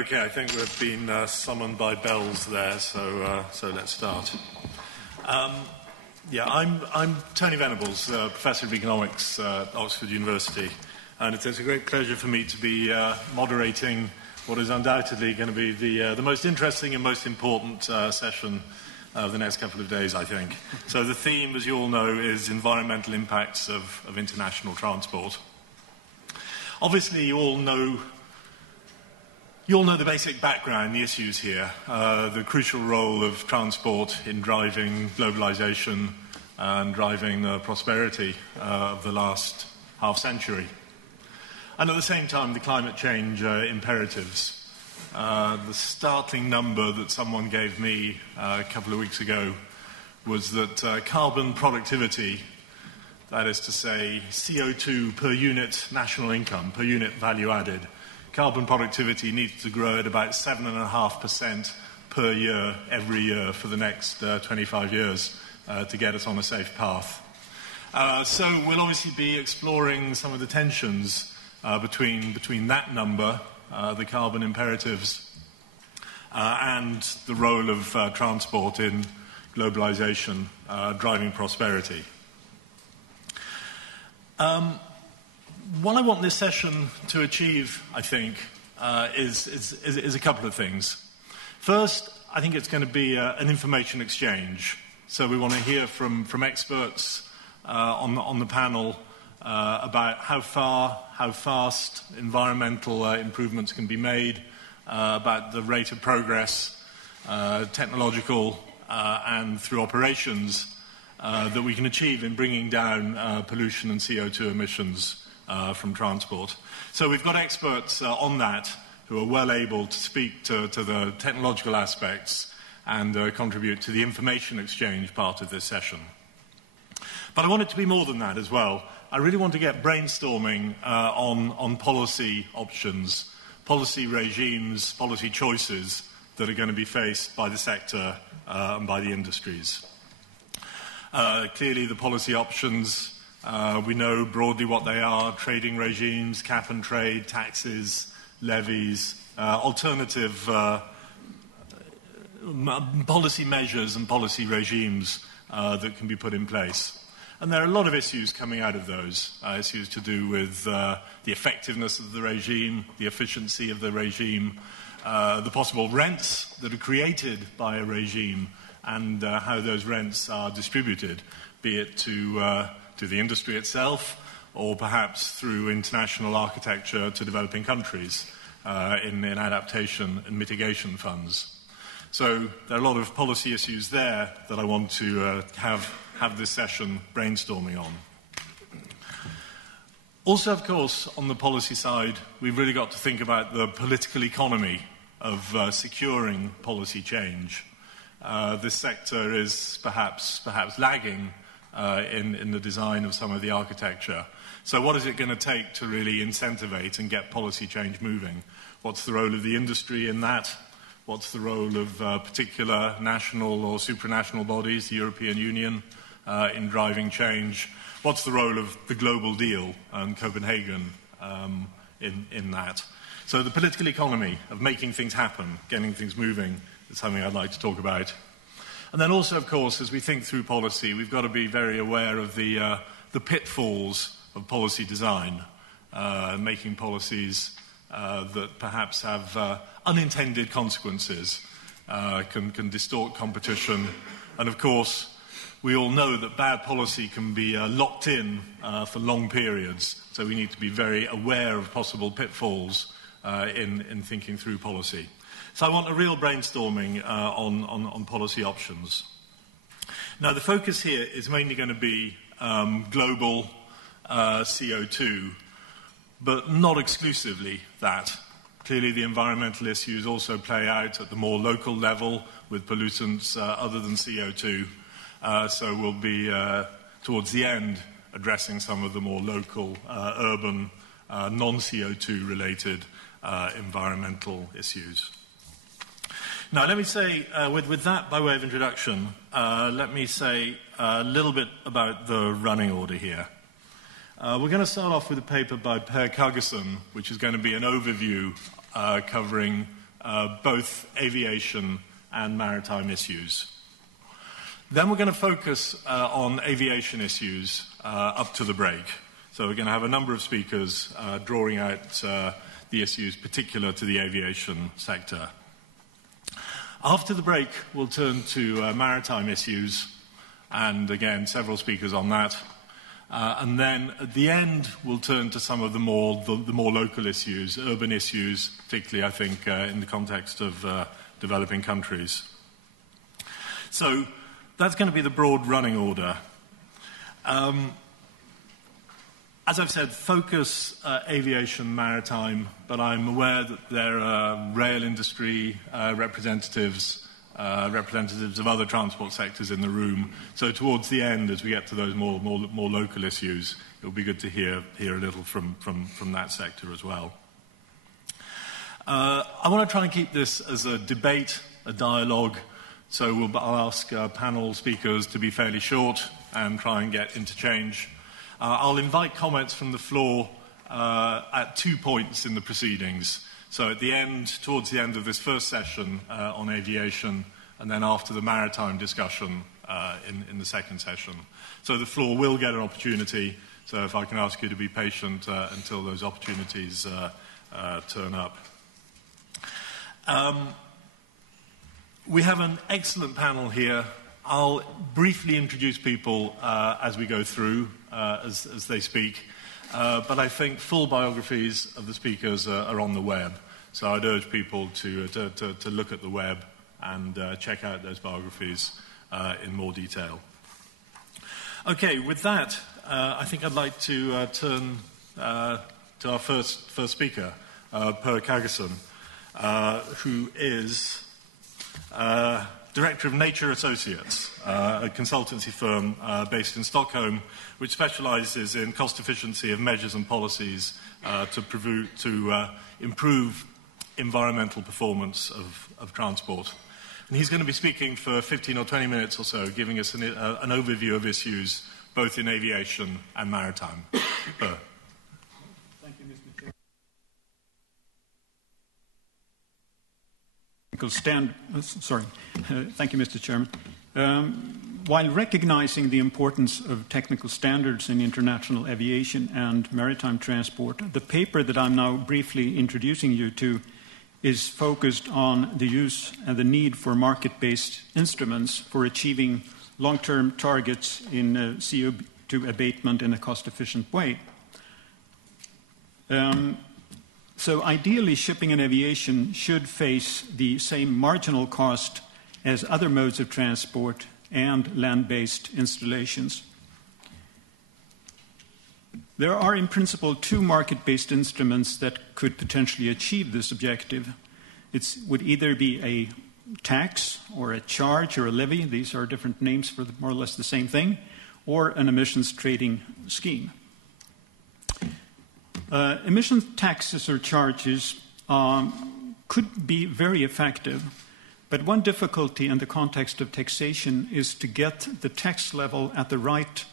Okay, I think we've been summoned by bells there, so let's start. I'm Tony Venables, Professor of Economics at Oxford University, and it's a great pleasure for me to be moderating what is undoubtedly going to be the most interesting and most important session of the next couple of days, I think. So the theme, as you all know, is environmental impacts of international transport. Obviously, you all know the basic background, the issues here, the crucial role of transport in driving globalisation and driving the prosperity of the last half-century. And at the same time, the climate change imperatives. The startling number that someone gave me a couple of weeks ago was that carbon productivity, that is to say CO2 per unit national income, per unit value added, carbon productivity needs to grow at about 7.5% per year, every year, for the next 25 years to get us on a safe path. So we'll obviously be exploring some of the tensions between that number, the carbon imperatives, and the role of transport in globalisation, driving prosperity. What I want this session to achieve, I think, is a couple of things. First, I think it's going to be an information exchange. So we want to hear from experts on the panel about how fast environmental improvements can be made, about the rate of progress, technological and through operations, that we can achieve in bringing down pollution and CO2 emissions from transport. So we've got experts on that who are well able to speak to the technological aspects and contribute to the information exchange part of this session. But I want it to be more than that as well. I really want to get brainstorming on policy options, policy regimes, policy choices that are going to be faced by the sector and by the industries. Clearly the policy options, we know broadly what they are: trading regimes, cap and trade, taxes, levies, alternative policy measures and policy regimes that can be put in place. And there are a lot of issues coming out of those, issues to do with the effectiveness of the regime, the efficiency of the regime, the possible rents that are created by a regime, and how those rents are distributed, be it to the industry itself, or perhaps through international architecture to developing countries in adaptation and mitigation funds. So there are a lot of policy issues there that I want to have this session brainstorming on. Also, of course, on the policy side, we've really got to think about the political economy of securing policy change. This sector is perhaps lagging in the design of some of the architecture. So what is it going to take to really incentivate and get policy change moving? What's the role of the industry in that? What's the role of particular national or supranational bodies, the European Union, in driving change? What's the role of the global deal and Copenhagen in that? So the political economy of making things happen, getting things moving, is something I'd like to talk about. And then also, of course, as we think through policy, we've got to be very aware of the pitfalls of policy design, making policies that perhaps have unintended consequences, can distort competition. And of course, we all know that bad policy can be locked in for long periods, so we need to be very aware of possible pitfalls in thinking through policy. So I want a real brainstorming on policy options. Now, the focus here is mainly going to be global CO2, but not exclusively that. Clearly, the environmental issues also play out at the more local level with pollutants other than CO2. So we'll be, towards the end, addressing some of the more local, urban, non-CO2 related environmental issues. Now, let me say, with that by way of introduction, let me say a little bit about the running order here. We're going to start off with a paper by Per Kargersen, which is going to be an overview covering both aviation and maritime issues. Then we're going to focus on aviation issues up to the break. So we're going to have a number of speakers drawing out the issues particular to the aviation sector. After the break, we'll turn to maritime issues, and again, several speakers on that. And then at the end, we'll turn to some of the more local issues, urban issues, particularly, I think, in the context of developing countries. So that's going to be the broad running order. As I've said, focus aviation, maritime, but I'm aware that there are rail industry representatives of other transport sectors in the room. So towards the end, as we get to those more local issues, it will be good to hear a little from that sector as well. I want to try and keep this as a debate, a dialogue. So I'll ask panel speakers to be fairly short and try and get interchange. I'll invite comments from the floor at 2 points in the proceedings. So at the end, towards the end of this first session on aviation, and then after the maritime discussion in the second session. So the floor will get an opportunity. So if I can ask you to be patient until those opportunities turn up. We have an excellent panel here. I'll briefly introduce people as we go through, as they speak. But I think full biographies of the speakers are on the web. So I'd urge people to look at the web and check out those biographies in more detail. Okay, with that, I think I'd like to turn to our first speaker, Per Kagason, who is Director of Nature Associates, a consultancy firm based in Stockholm, which specializes in cost efficiency of measures and policies to improve environmental performance of transport. And he's going to be speaking for 15 or 20 minutes or so, giving us an overview of issues both in aviation and maritime. Per. Thank you, Mr. Chairman. Thank you, Mr. Chairman. While recognizing the importance of technical standards in international aviation and maritime transport, the paper that I'm now briefly introducing you to is focused on the use and the need for market-based instruments for achieving long-term targets in CO2 abatement in a cost-efficient way. So ideally, shipping and aviation should face the same marginal cost as other modes of transport and land-based installations. There are, in principle, two market-based instruments that could potentially achieve this objective. It would either be a tax or a charge or a levy, these are different names for more or less the same thing, or an emissions trading scheme. Emissions taxes or charges could be very effective, but one difficulty in the context of taxation is to get the tax level at the right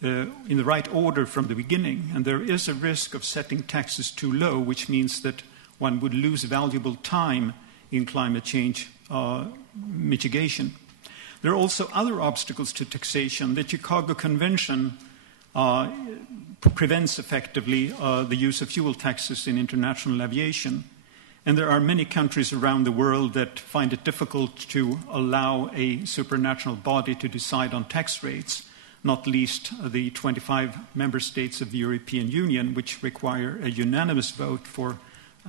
in the right order from the beginning, and there is a risk of setting taxes too low, which means that one would lose valuable time in climate change mitigation. There are also other obstacles to taxation. The Chicago Convention prevents effectively the use of fuel taxes in international aviation, and there are many countries around the world that find it difficult to allow a supranational body to decide on tax rates, not least the 25 member states of the European Union, which require a unanimous vote for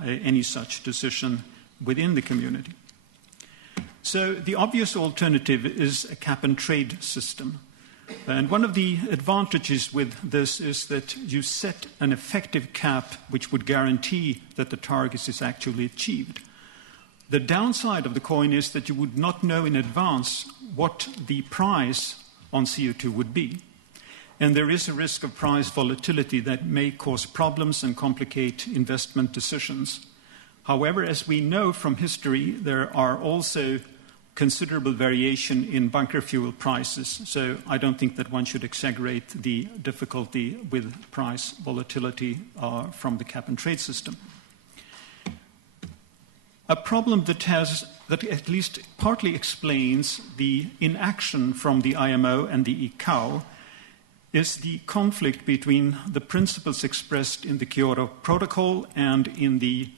any such decision within the community. So the obvious alternative is a cap-and-trade system. And one of the advantages with this is that you set an effective cap which would guarantee that the target is actually achieved. The downside of the coin is that you would not know in advance what the price on CO2 would be. And there is a risk of price volatility that may cause problems and complicate investment decisions. However, as we know from history, there are also considerable variation in bunker fuel prices, so I don't think that one should exaggerate the difficulty with price volatility from the cap-and-trade system. A problem that at least partly explains the inaction from the IMO and the ICAO is the conflict between the principles expressed in the Kyoto Protocol and in the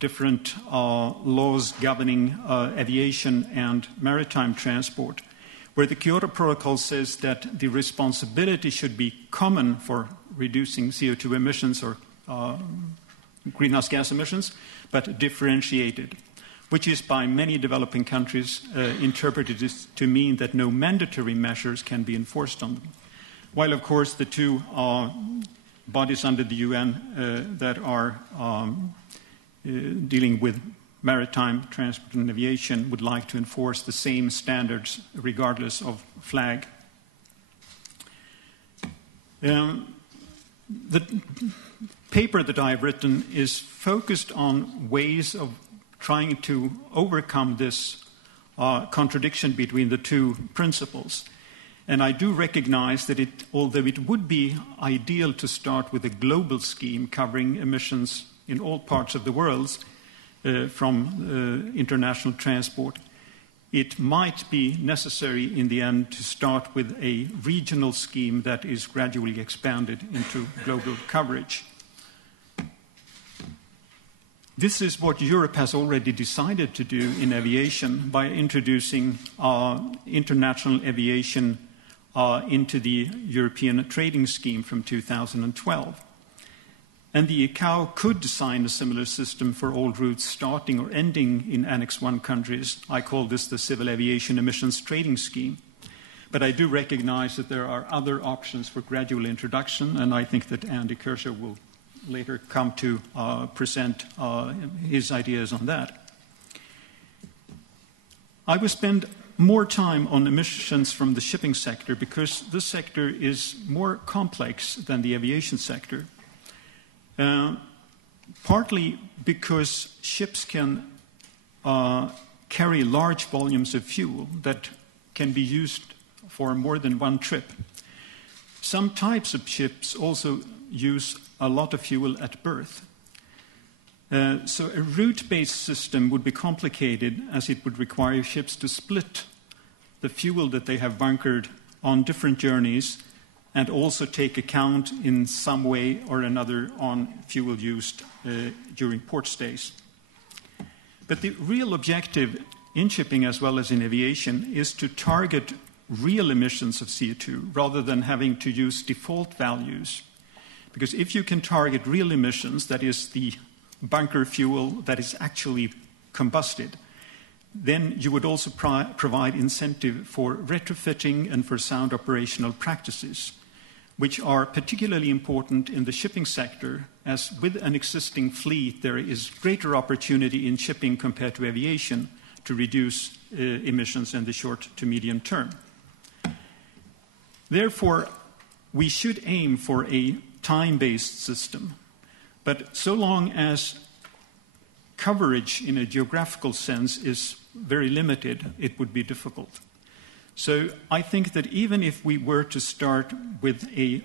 different laws governing aviation and maritime transport, where the Kyoto Protocol says that the responsibility should be common for reducing CO2 emissions or greenhouse gas emissions, but differentiated, which is by many developing countries interpreted to mean that no mandatory measures can be enforced on them. While, of course, the two bodies under the UN that are dealing with maritime transport and aviation would like to enforce the same standards regardless of flag. The paper that I have written is focused on ways of trying to overcome this contradiction between the two principles. And I do recognize that although it would be ideal to start with a global scheme covering emissions in all parts of the world from international transport, it might be necessary in the end to start with a regional scheme that is gradually expanded into global coverage. This is what Europe has already decided to do in aviation by introducing international aviation into the European trading scheme from 2012. And the ICAO could design a similar system for all routes starting or ending in Annex 1 countries. I call this the Civil Aviation Emissions Trading Scheme. But I do recognize that there are other options for gradual introduction, and I think that Andy Kershaw will later come to present his ideas on that. I will spend more time on emissions from the shipping sector because this sector is more complex than the aviation sector. Partly because ships can carry large volumes of fuel that can be used for more than one trip. Some types of ships also use a lot of fuel at berth. So a route-based system would be complicated as it would require ships to split the fuel that they have bunkered on different journeys and also take account in some way or another on fuel used during port stays. But the real objective in shipping as well as in aviation is to target real emissions of CO2 rather than having to use default values. Because if you can target real emissions, that is the bunker fuel that is actually combusted, then you would also provide incentive for retrofitting and for sound operational practices, which are particularly important in the shipping sector, as with an existing fleet, there is greater opportunity in shipping compared to aviation to reduce emissions in the short to medium term. Therefore, we should aim for a time-based system, but so long as coverage in a geographical sense is very limited, it would be difficult. So I think that even if we were to start with a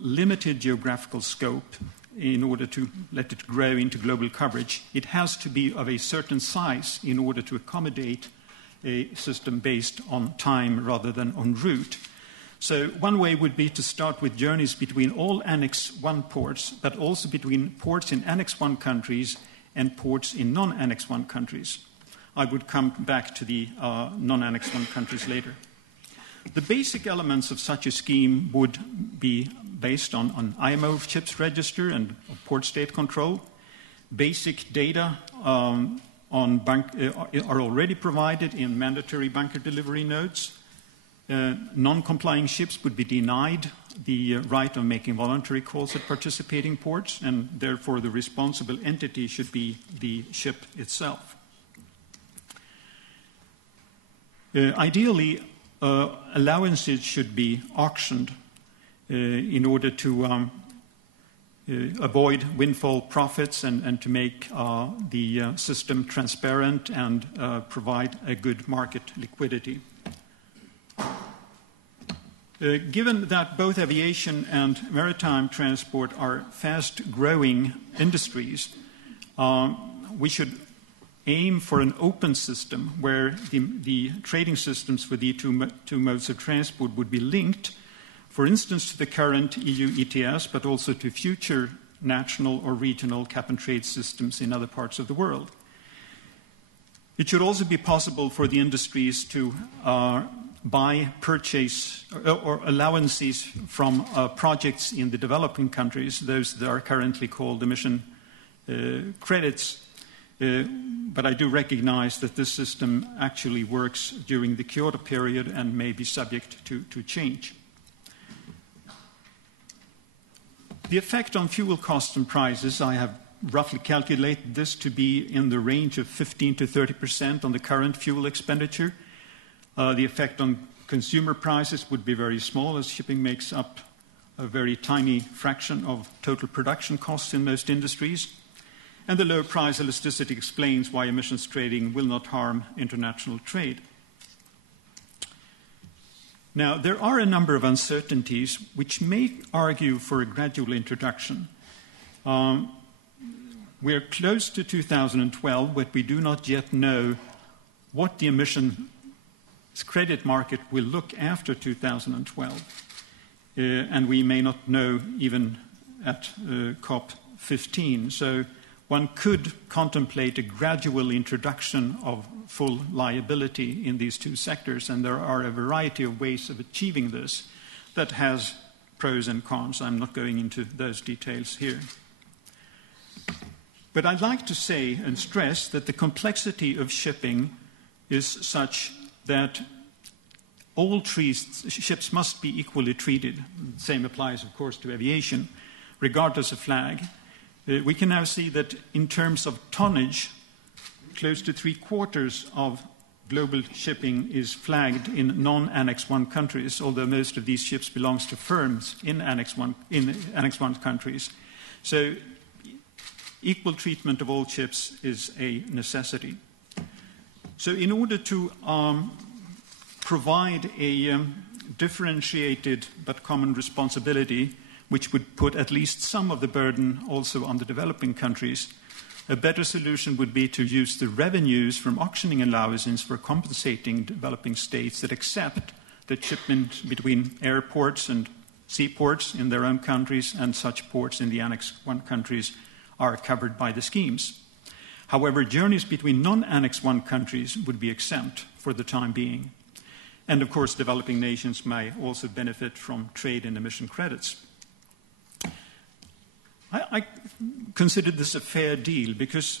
limited geographical scope in order to let it grow into global coverage, it has to be of a certain size in order to accommodate a system based on time rather than on route. So one way would be to start with journeys between all Annex 1 ports, but also between ports in Annex 1 countries and ports in non-Annex 1 countries. I would come back to the non-Annex 1 countries later. The basic elements of such a scheme would be based on IMO ships register and port state control. Basic data are already provided in mandatory bunker delivery notes. Non-complying ships would be denied the right of making voluntary calls at participating ports, and therefore the responsible entity should be the ship itself. Ideally, allowances should be auctioned in order to avoid windfall profits and to make the system transparent and provide a good market liquidity. Given that both aviation and maritime transport are fast-growing industries, we should aim for an open system where the trading systems for the two modes of transport would be linked, for instance, to the current EU ETS, but also to future national or regional cap-and-trade systems in other parts of the world. It should also be possible for the industries to buy, purchase, or allowances from projects in the developing countries, those that are currently called emission credits. But I do recognize that this system actually works during the Kyoto period and may be subject to change. The effect on fuel costs and prices, I have roughly calculated this to be in the range of 15 to 30% on the current fuel expenditure. The effect on consumer prices would be very small, as shipping makes up a very tiny fraction of total production costs in most industries. And the low price elasticity explains why emissions trading will not harm international trade. Now, there are a number of uncertainties which may argue for a gradual introduction. We are close to 2012, but we do not yet know what the emissions credit market will look after 2012. And we may not know even at COP15. So one could contemplate a gradual introduction of full liability in these two sectors, and there are a variety of ways of achieving this that has pros and cons. I'm not going into those details here. But I'd like to say and stress that the complexity of shipping is such that all ships must be equally treated. The same applies, of course, to aviation, regardless of flag. We can now see that in terms of tonnage, close to 3/4 of global shipping is flagged in non-Annex 1 countries, although most of these ships belong to firms in Annex 1 countries. So equal treatment of all ships is a necessity. So in order to provide a differentiated but common responsibility, which would put at least some of the burden also on the developing countries, a better solution would be to use the revenues from auctioning allowances for compensating developing states that accept that shipment between airports and seaports in their own countries and such ports in the Annex 1 countries are covered by the schemes. However, journeys between non-Annex 1 countries would be exempt for the time being. And of course, developing nations may also benefit from trade in emission credits. I consider this a fair deal because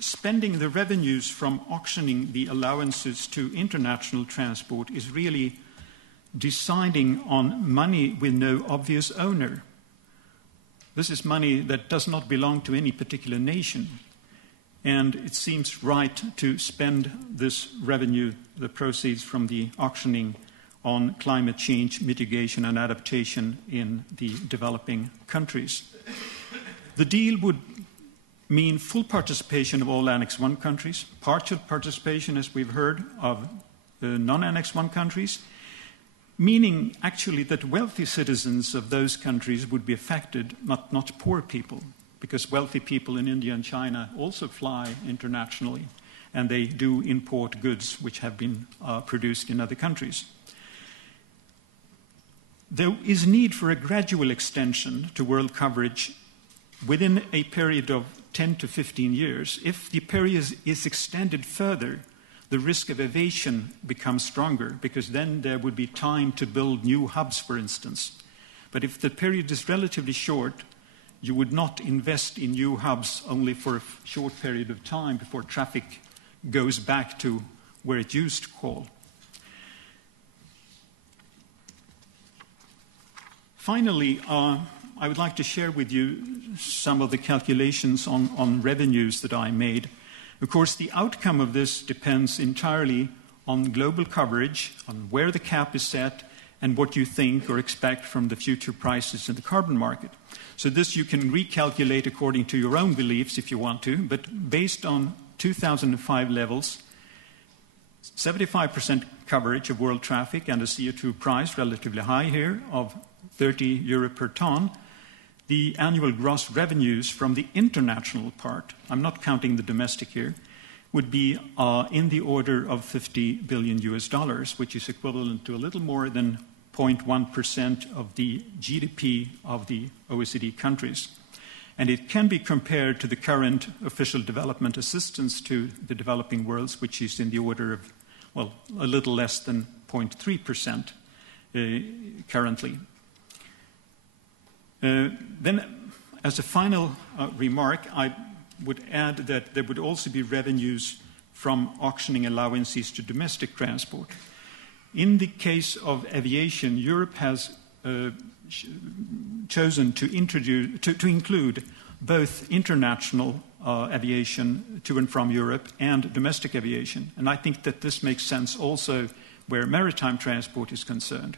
spending the revenues from auctioning the allowances to international transport is really deciding on money with no obvious owner. This is money that does not belong to any particular nation. And it seems right to spend this revenue, the proceeds from the auctioning, on climate change mitigation and adaptation in the developing countries. The deal would mean full participation of all Annex 1 countries, partial participation, as we've heard, of non-Annex 1 countries, meaning actually that wealthy citizens of those countries would be affected, not poor people, because wealthy people in India and China also fly internationally, and they do import goods which have been produced in other countries. There is need for a gradual extension to world coverage within a period of 10 to 15 years. If the period is extended further, the risk of evasion becomes stronger, because then there would be time to build new hubs, for instance. But if the period is relatively short, you would not invest in new hubs only for a short period of time before traffic goes back to where it used to call. Finally, I would like to share with you some of the calculations on revenues that I made. Of course, the outcome of this depends entirely on global coverage, on where the cap is set, and what you think or expect from the future prices in the carbon market. So this you can recalculate according to your own beliefs if you want to, but based on 2005 levels, 75% coverage of world traffic and a CO2 price relatively high here of 30 euro per ton, the annual gross revenues from the international part, I'm not counting the domestic here, would be in the order of $50 billion US dollars, which is equivalent to a little more than 0.1% of the GDP of the OECD countries. And it can be compared to the current official development assistance to the developing worlds, which is in the order of, well, a little less than 0.3% currently. Then, as a final remark, I would add that there would also be revenues from auctioning allowances to domestic transport. In the case of aviation, Europe has chosen to include both international aviation to and from Europe and domestic aviation. And I think that this makes sense also where maritime transport is concerned.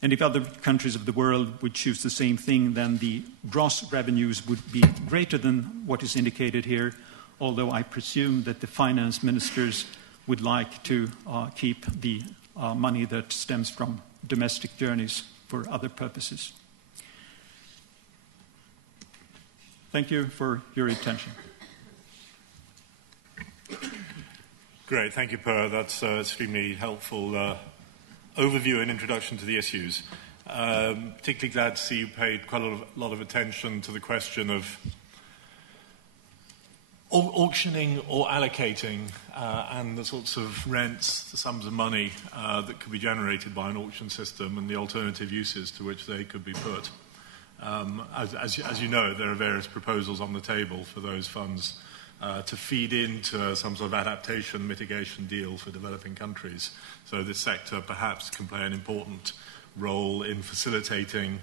And if other countries of the world would choose the same thing, then the gross revenues would be greater than what is indicated here, although I presume that the finance ministers would like to keep the money that stems from domestic journeys for other purposes. Thank you for your attention. Great, thank you, Per. That's extremely helpful overview and introduction to the issues. Particularly glad to see you paid quite a lot of attention to the question of auctioning or allocating and the sorts of rents, the sums of money that could be generated by an auction system and the alternative uses to which they could be put. As you know, there are various proposals on the table for those funds to feed into some sort of adaptation mitigation deal for developing countries. So this sector perhaps can play an important role in facilitating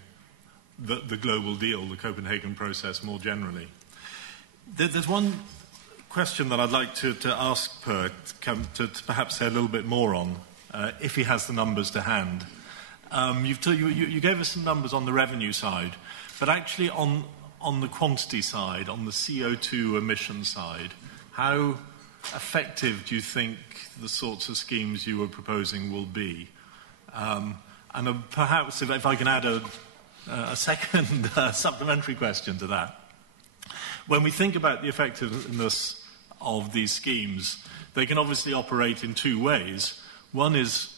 the global deal, the Copenhagen process more generally. There's one question that I'd like to ask Per to perhaps say a little bit more on, if he has the numbers to hand. You gave us some numbers on the revenue side, but actually on the quantity side, on the CO2 emission side, how effective do you think the sorts of schemes you were proposing will be? And perhaps if I can add a second supplementary question to that. When we think about the effectiveness of these schemes, they can obviously operate in two ways. One is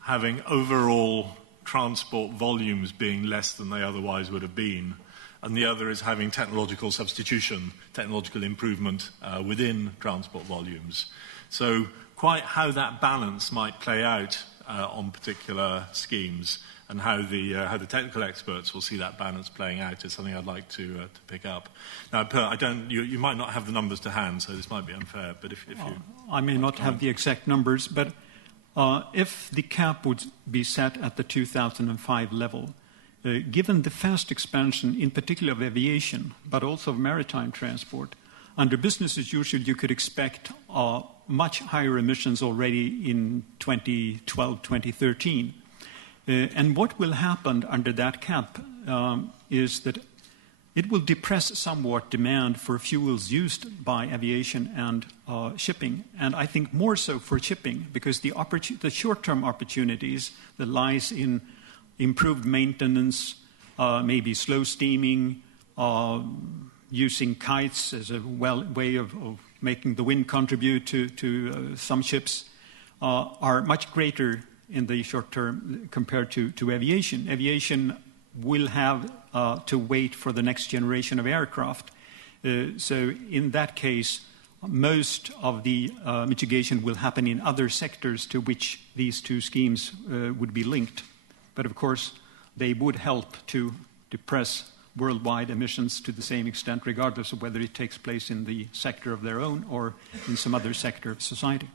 having overall transport volumes being less than they otherwise would have been, and the other is having technological substitution, technological improvement within transport volumes. So quite how that balance might play out on particular schemes and how the technical experts will see that balance playing out is something I'd like to pick up. Now, Per, you might not have the numbers to hand, so this might be unfair, but if you... I may not have the exact numbers, but if the cap would be set at the 2005 level, given the fast expansion, in particular of aviation, but also of maritime transport, under business as usual, you could expect much higher emissions already in 2012, 2013. And what will happen under that cap is that it will depress somewhat demand for fuels used by aviation and shipping, and I think more so for shipping, because the short-term opportunities that lies in improved maintenance, maybe slow steaming, using kites as a way of making the wind contribute to some ships, are much greater in the short term compared to aviation. Aviation will have to wait for the next generation of aircraft. So in that case, most of the mitigation will happen in other sectors to which these two schemes would be linked. But of course, they would help to depress worldwide emissions to the same extent, regardless of whether it takes place in the sector of their own or in some other sector of society.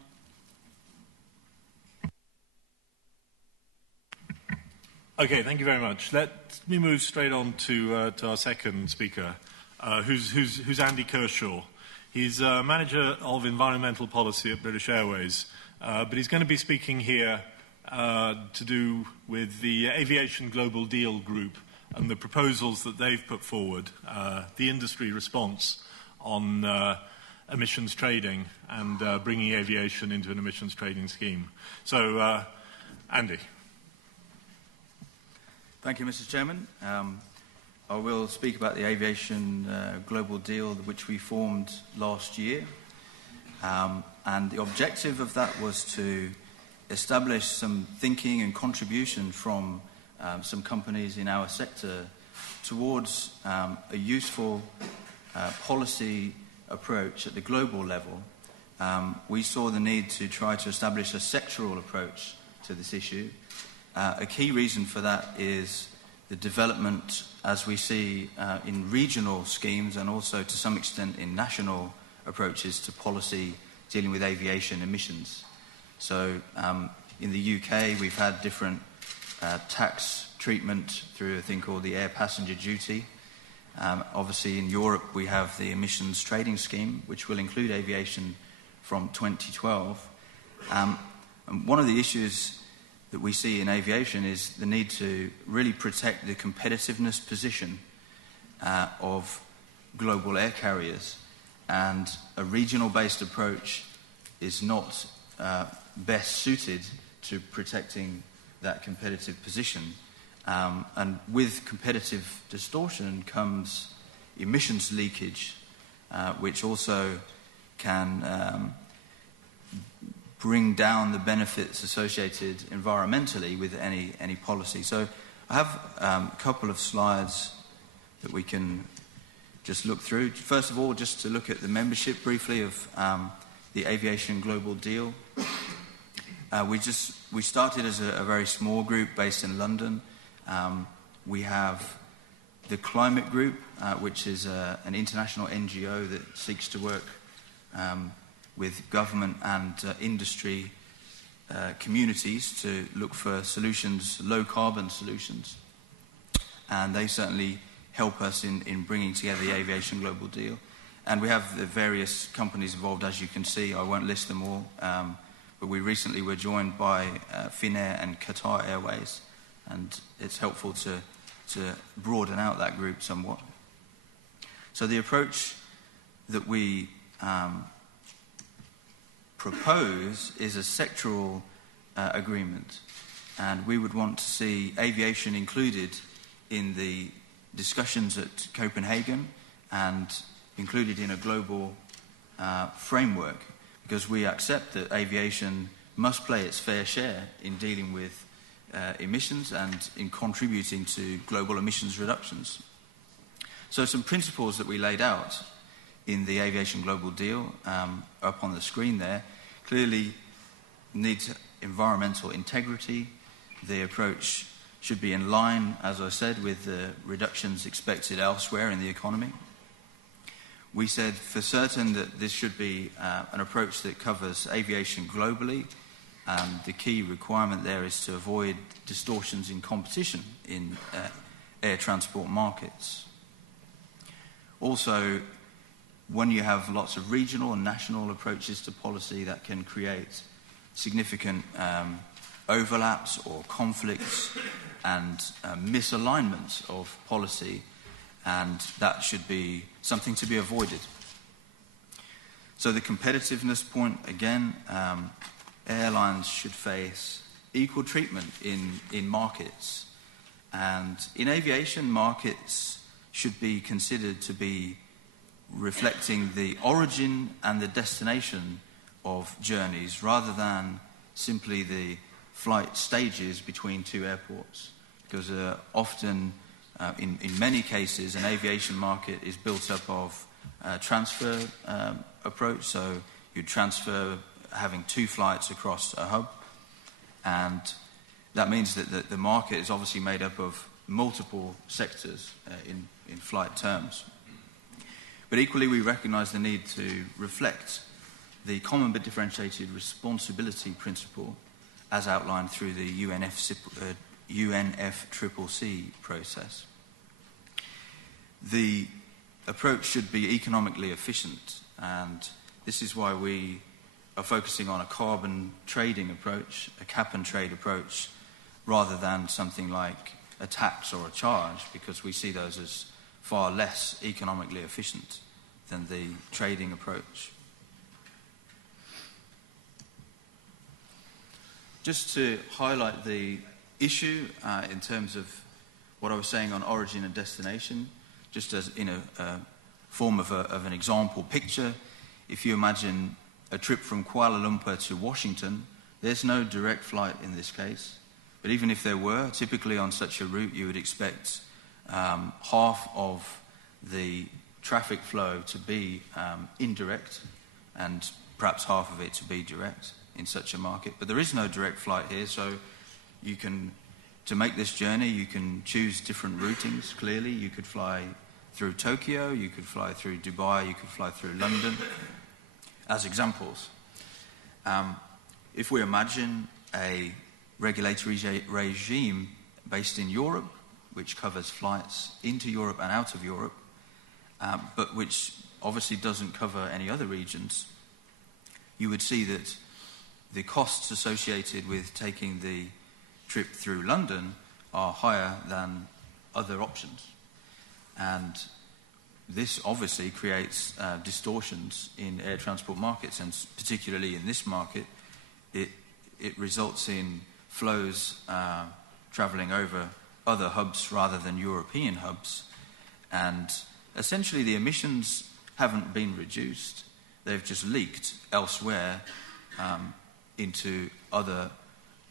Okay, thank you very much. Let me move straight on to our second speaker, who's Andy Kershaw. He's manager of environmental policy at British Airways, but he's going to be speaking here to do with the Aviation Global Deal Group and the proposals that they've put forward, the industry response on emissions trading and bringing aviation into an emissions trading scheme. So, Andy. Thank you, Mr. Chairman. I will speak about the Aviation Global Deal, which we formed last year. And the objective of that was to establish some thinking and contribution from some companies in our sector towards a useful policy approach at the global level. We saw the need to try to establish a sectoral approach to this issue. A key reason for that is the development, as we see in regional schemes and also to some extent in national approaches to policy dealing with aviation emissions. So in the UK we've had different tax treatment through a thing called the air passenger duty. Obviously in Europe we have the emissions trading scheme, which will include aviation from 2012. And one of the issues that we see in aviation is the need to really protect the competitiveness position of global air carriers, and a regional-based approach is not best suited to protecting that competitive position. And with competitive distortion comes emissions leakage, which also can bring down the benefits associated environmentally with any policy. So I have a couple of slides that we can just look through. First of all, just to look at the membership briefly of the Aviation Global Deal. We started as a very small group based in London. We have the Climate Group, which is an international NGO that seeks to work with government and industry communities to look for solutions, low carbon solutions. And they certainly help us in bringing together the Aviation Global Deal. And we have the various companies involved, as you can see. I won't list them all, but we recently were joined by Finnair and Qatar Airways, and it's helpful to broaden out that group somewhat. So the approach that we propose is a sectoral agreement, and we would want to see aviation included in the discussions at Copenhagen and included in a global framework, because we accept that aviation must play its fair share in dealing with emissions and in contributing to global emissions reductions. So some principles that we laid out in the Aviation Global Deal up on the screen there clearly needs environmental integrity. The approach should be in line, as I said, with the reductions expected elsewhere in the economy. We said for certain that this should be an approach that covers aviation globally. The key requirement there is to avoid distortions in competition in air transport markets. Also, when you have lots of regional and national approaches to policy, that can create significant overlaps or conflicts and misalignments of policy, and that should be something to be avoided. So the competitiveness point, again, airlines should face equal treatment in markets, and in aviation, markets should be considered to be reflecting the origin and the destination of journeys rather than simply the flight stages between two airports, because often in many cases an aviation market is built up of transfer approach. So you transfer having two flights across a hub, and that means that the market is obviously made up of multiple sectors in flight terms. But equally, we recognise the need to reflect the common but differentiated responsibility principle as outlined through the UNFCCC process. The approach should be economically efficient, and this is why we are focusing on a carbon trading approach, a cap and trade approach, rather than something like a tax or a charge, because we see those as far less economically efficient than the trading approach. Just to highlight the issue in terms of what I was saying on origin and destination, just as in a form of an example picture, if you imagine a trip from Kuala Lumpur to Washington, there's no direct flight in this case. But even if there were, typically on such a route you would expect half of the traffic flow to be indirect and perhaps half of it to be direct in such a market. But there is no direct flight here, so to make this journey, you can choose different routings, clearly. You could fly through Tokyo, you could fly through Dubai, you could fly through London, as examples. If we imagine a regulatory regime based in Europe, which covers flights into Europe and out of Europe, but which obviously doesn't cover any other regions, you would see that the costs associated with taking the trip through London are higher than other options. And this obviously creates distortions in air transport markets, and particularly in this market, it results in flows travelling over other hubs rather than European hubs. And essentially the emissions haven't been reduced, they've just leaked elsewhere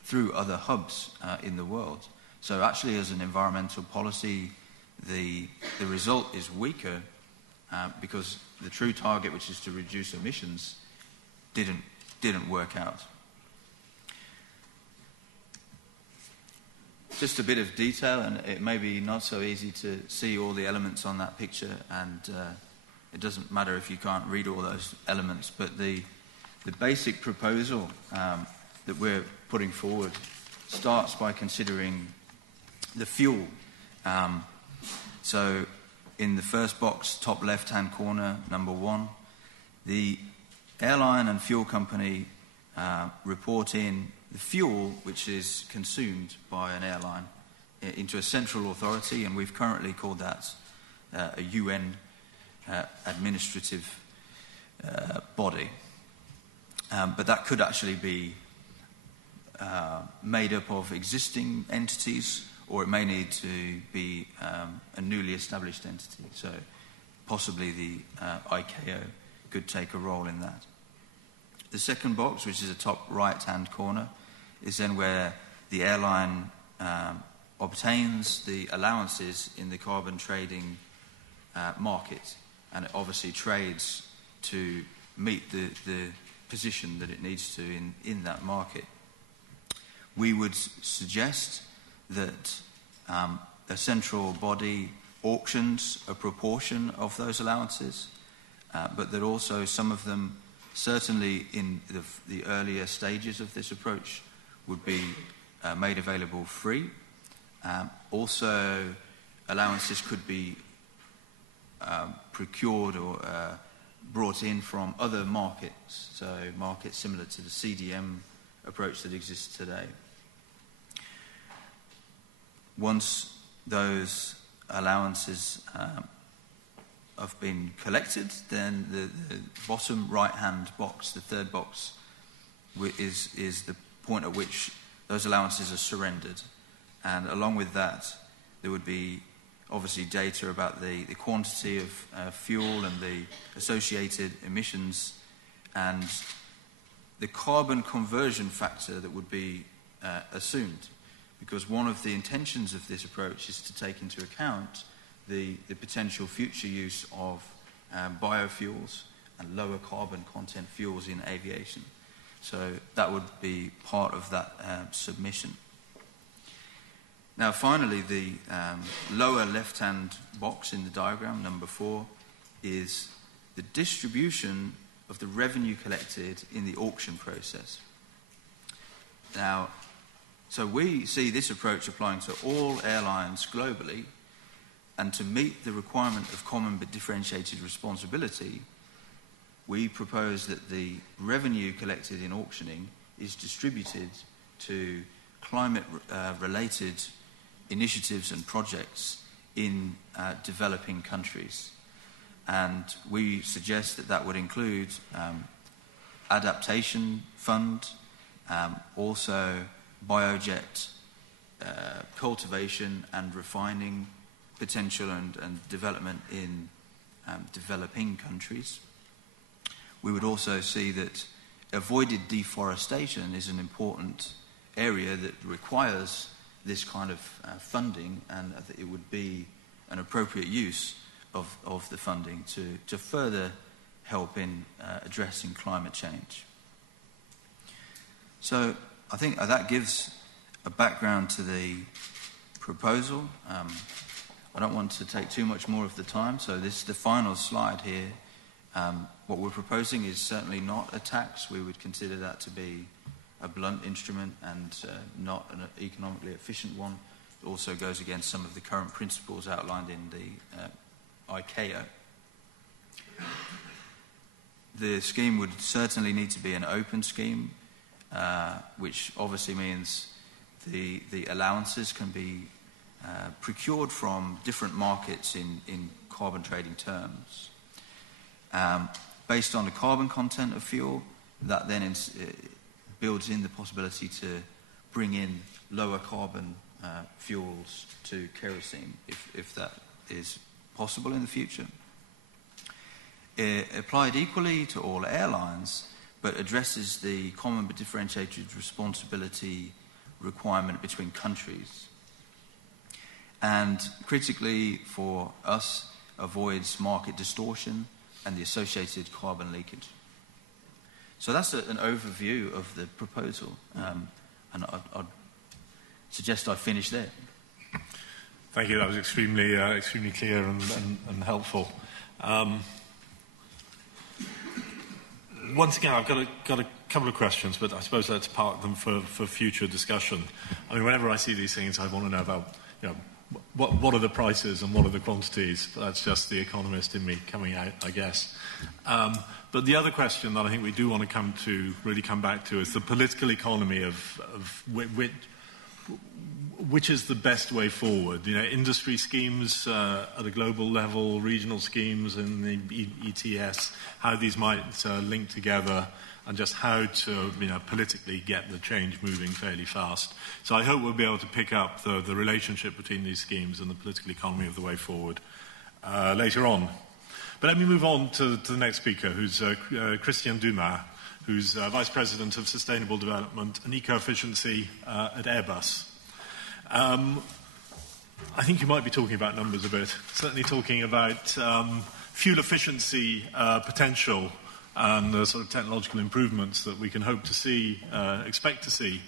through other hubs in the world. So actually, as an environmental policy, the result is weaker because the true target, which is to reduce emissions, didn't work out. Just a bit of detail, and it may be not so easy to see all the elements on that picture, and it doesn't matter if you can't read all those elements, but the basic proposal that we're putting forward starts by considering the fuel. So in the first box, top left-hand corner, number 1, the airline and fuel company report in the fuel which is consumed by an airline into a central authority, and we've currently called that a UN administrative body. But that could actually be made up of existing entities, or it may need to be a newly established entity. So possibly the ICAO could take a role in that. The second box, which is the top right-hand corner, is then where the airline obtains the allowances in the carbon trading market, and it obviously trades to meet the position that it needs to in that market. We would suggest that a central body auctions a proportion of those allowances, but that also some of them, certainly in the earlier stages of this approach, would be made available free. Also, allowances could be procured or brought in from other markets, so markets similar to the CDM approach that exists today. Once those allowances have been collected, then the bottom right-hand box, the third box, is the point at which those allowances are surrendered. And along with that, there would be obviously data about the quantity of fuel and the associated emissions, and the carbon conversion factor that would be assumed. Because one of the intentions of this approach is to take into account the potential future use of biofuels and lower carbon content fuels in aviation. So that would be part of that submission. Now finally, the lower left-hand box in the diagram, number 4, is the distribution of the revenue collected in the auction process. Now, so we see this approach applying to all airlines globally, and to meet the requirement of common but differentiated responsibility, we propose that the revenue collected in auctioning is distributed to climate-related initiatives and projects in developing countries. And we suggest that that would include adaptation fund, also biojet cultivation and refining potential and development in developing countries. we would also see that avoided deforestation is an important area that requires this kind of funding, and it would be an appropriate use of the funding to further help in addressing climate change. So I think that gives a background to the proposal. I don't want to take too much more of the time, so this is the final slide here. What we're proposing is certainly not a tax. We would consider that to be a blunt instrument and not an economically efficient one. It also goes against some of the current principles outlined in the ICAO. The scheme would certainly need to be an open scheme, which obviously means the allowances can be procured from different markets in carbon trading terms. Based on the carbon content of fuel, that then builds in the possibility to bring in lower carbon fuels to kerosene, if that is possible in the future. Applied equally to all airlines, but addresses the common but differentiated responsibility requirement between countries. And critically for us, avoids market distortion and the associated carbon leakage. So that's an overview of the proposal, and I'd suggest I finish there. Thank you. That was extremely clear and helpful. Once again, I've got a couple of questions, but I suppose let's park them for future discussion. I mean, whenever I see these things, I want to know about, what are the prices and what are the quantities. That's just the economist in me coming out, I guess. But the other question that I think we do want to really come back to is the political economy of which is the best way forward. Industry schemes at a global level, regional schemes in the ETS, how these might link together, and just how to politically get the change moving fairly fast. So I hope we'll be able to pick up the relationship between these schemes and the political economy of the way forward later on. But let me move on to the next speaker, who's Christian Dumas, who's Vice President of Sustainable Development and Eco-Efficiency at Airbus. I think you might be talking about numbers a bit, certainly talking about fuel efficiency potential and the sort of technological improvements that we can hope to see, expect to see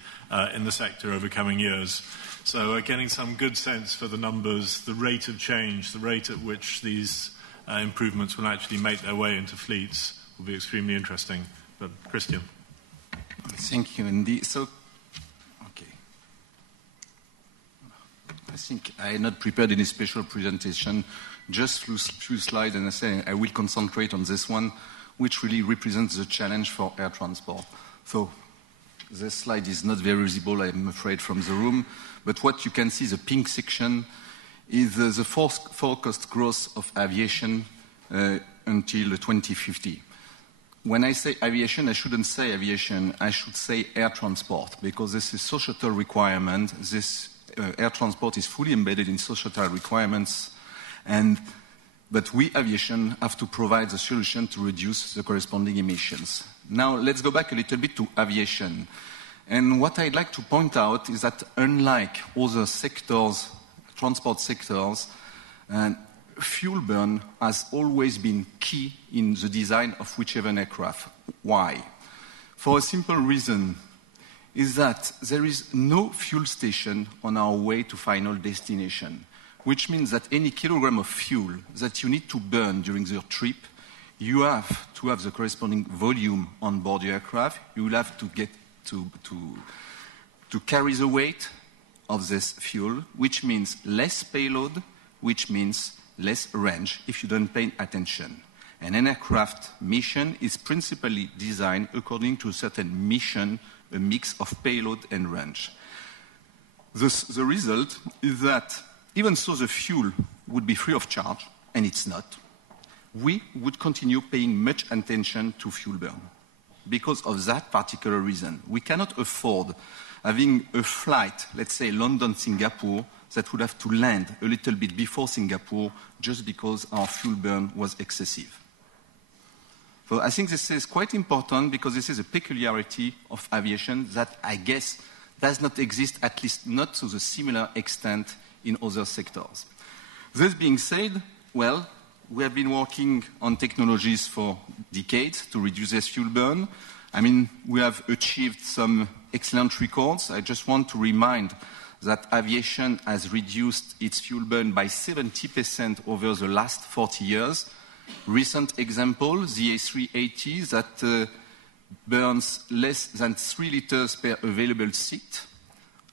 in the sector over coming years. So getting some good sense for the numbers, the rate of change, the rate at which these improvements will actually make their way into fleets will be extremely interesting. But Christian. Thank you, Andy. So, okay. I think I had not prepared any special presentation, just a few slides, and I will concentrate on this one, which really represents the challenge for air transport. So this slide is not very visible, I'm afraid, from the room, but what you can see, the pink section, is the forecast growth of aviation until 2050. When I say aviation, I shouldn't say aviation, I should say air transport, because this is societal requirement. This air transport is fully embedded in societal requirements, but we, aviation, have to provide the solution to reduce the corresponding emissions. Now, let's go back a little bit to aviation. And what I'd like to point out is that unlike other sectors, transport sectors, fuel burn has always been key in the design of whichever aircraft. Why? For a simple reason, is that there is no fuel station on our way to final destination, which means that any kilogram of fuel that you need to burn during your trip, you have to have the corresponding volume on board the aircraft. You will have to get to carry the weight of this fuel, which means less payload, which means less range if you don't pay attention. And an aircraft mission is principally designed according to a certain mission, a mix of payload and range. The result is that even so the fuel would be free of charge, and it's not, we would continue paying much attention to fuel burn. Because of that particular reason, we cannot afford having a flight, let's say London-Singapore, that would have to land a little bit before Singapore just because our fuel burn was excessive. So I think this is quite important because this is a peculiarity of aviation that I guess does not exist, at least not to the similar extent in other sectors. This being said, well, we have been working on technologies for decades to reduce this fuel burn. I mean, we have achieved some excellent records. I just want to remind that aviation has reduced its fuel burn by 70% over the last 40 years. Recent example, the A380 that burns less than 3 liters per available seat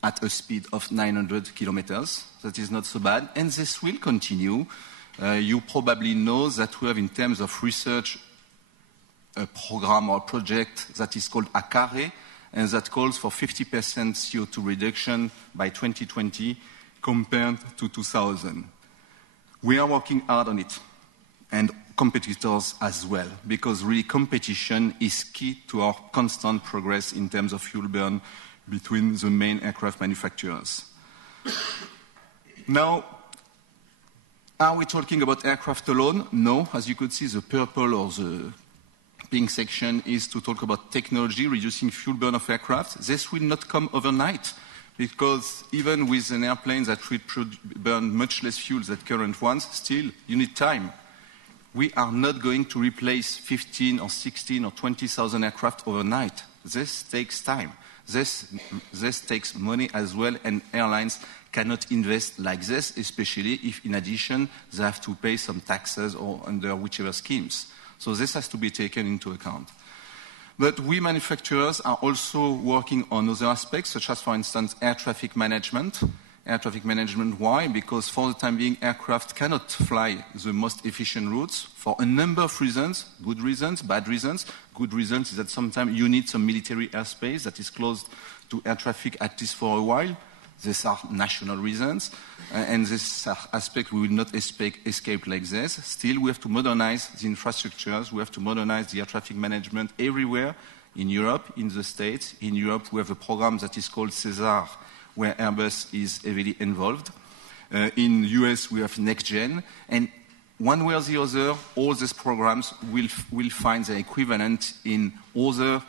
at a speed of 900 kilometers. That is not so bad, and this will continue. You probably know that we have, in terms of research, a program or project that is called ACARE, and that calls for 50% CO2 reduction by 2020 compared to 2000. We are working hard on it, and competitors as well, because really competition is key to our constant progress in terms of fuel burn between the main aircraft manufacturers. Now, are we talking about aircraft alone? No. As you could see, the purple or the pink section is to talk about technology, reducing fuel burn of aircraft. This will not come overnight, because even with an airplane that will burn much less fuel than current ones, still, you need time. We are not going to replace 15 or 16 or 20,000 aircraft overnight. This takes time. This takes money as well, and airlines cannot invest like this, especially if, in addition, they have to pay some taxes or under whichever schemes. So this has to be taken into account. But we manufacturers are also working on other aspects, such as, for instance, air traffic management. Air traffic management, why? Because for the time being, aircraft cannot fly the most efficient routes for a number of reasons, good reasons, bad reasons. Good reasons is that sometimes you need some military airspace that is closed to air traffic, at least for a while. These are national reasons, and this aspect we will not escape like this. Still, we have to modernize the infrastructures, we have to modernize the air traffic management everywhere, in Europe, in the States. In Europe, we have a program that is called CESAR, where Airbus is heavily involved. In the US, we have NextGen. And one way or the other, all these programs will find their equivalent in other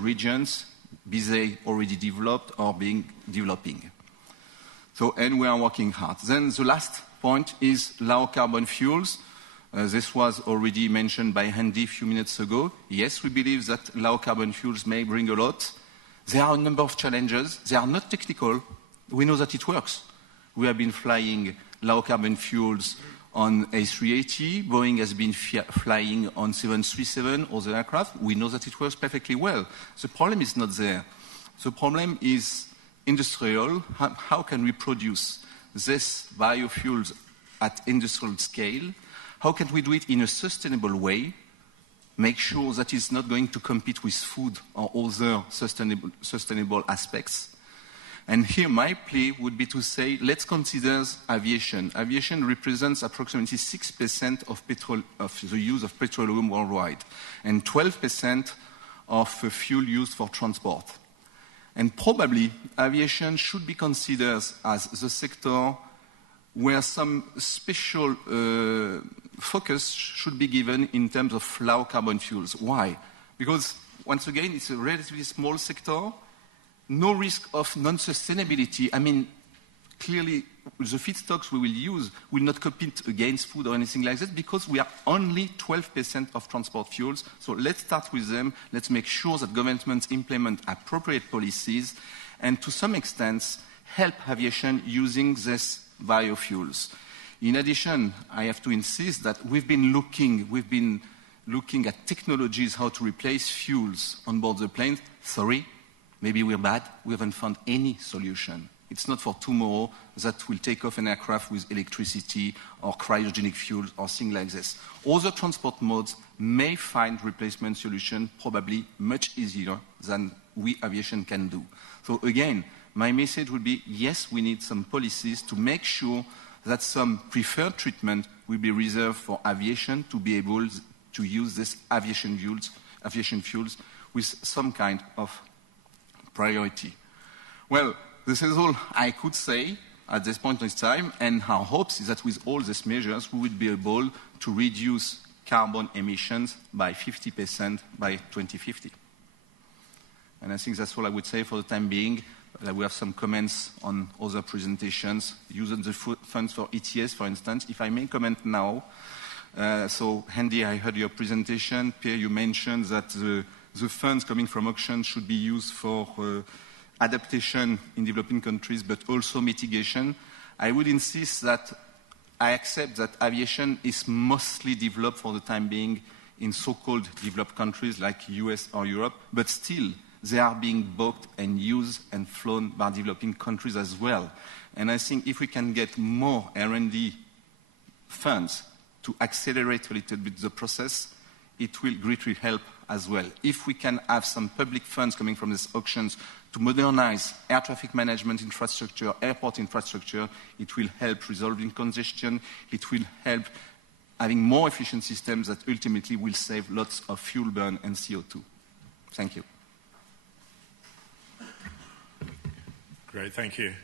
regions, be they already developed or developing. So, and we are working hard. Then the last point is low carbon fuels. This was already mentioned by Andy a few minutes ago. Yes, we believe that low carbon fuels may bring a lot. There are a number of challenges. They are not technical. We know that it works. We have been flying low-carbon fuels on A380. Boeing has been flying on 737, other aircraft. We know that it works perfectly well. The problem is not there. The problem is industrial. How can we produce these biofuels at industrial scale? How can we do it in a sustainable way? Make sure that it's not going to compete with food or other sustainable aspects. And here my plea would be to say, let's consider aviation. Aviation represents approximately 6% of the use of petroleum worldwide, and 12% of fuel used for transport. And probably aviation should be considered as the sector where some special focus should be given in terms of low carbon fuels. Why? Because, once again, it's a relatively small sector, no risk of non-sustainability. I mean, clearly, the feedstocks we will use will not compete against food or anything like that, because we are only 12% of transport fuels. So let's start with them. Let's make sure that governments implement appropriate policies and, to some extent, help aviation using these biofuels. In addition, I have to insist that we've been looking at technologies how to replace fuels on board the plane. Sorry, maybe we're bad. We haven't found any solution. It's not for tomorrow that we'll take off an aircraft with electricity or cryogenic fuels or things like this. Other transport modes may find replacement solution probably much easier than we aviation can do. So again, my message would be, yes, we need some policies to make sure that some preferred treatment will be reserved for aviation to be able to use this aviation fuels with some kind of priority. Well, this is all I could say at this point in time, and our hopes is that with all these measures we will be able to reduce carbon emissions by 50% by 2050. And I think that's all I would say for the time being. We have some comments on other presentations, using the funds for ETS, for instance. If I may comment now, so Andy, I heard your presentation. Pierre, you mentioned that the funds coming from auctions should be used for adaptation in developing countries, but also mitigation. I would insist that I accept that aviation is mostly developed for the time being in so-called developed countries like US or Europe, but still they are being bought and used and flown by developing countries as well. And I think if we can get more R&D funds to accelerate a little bit the process, it will greatly help as well. If we can have some public funds coming from these auctions to modernize air traffic management infrastructure, airport infrastructure, it will help resolving congestion, it will help having more efficient systems that ultimately will save lots of fuel burn and CO2. Thank you. Great, thank you.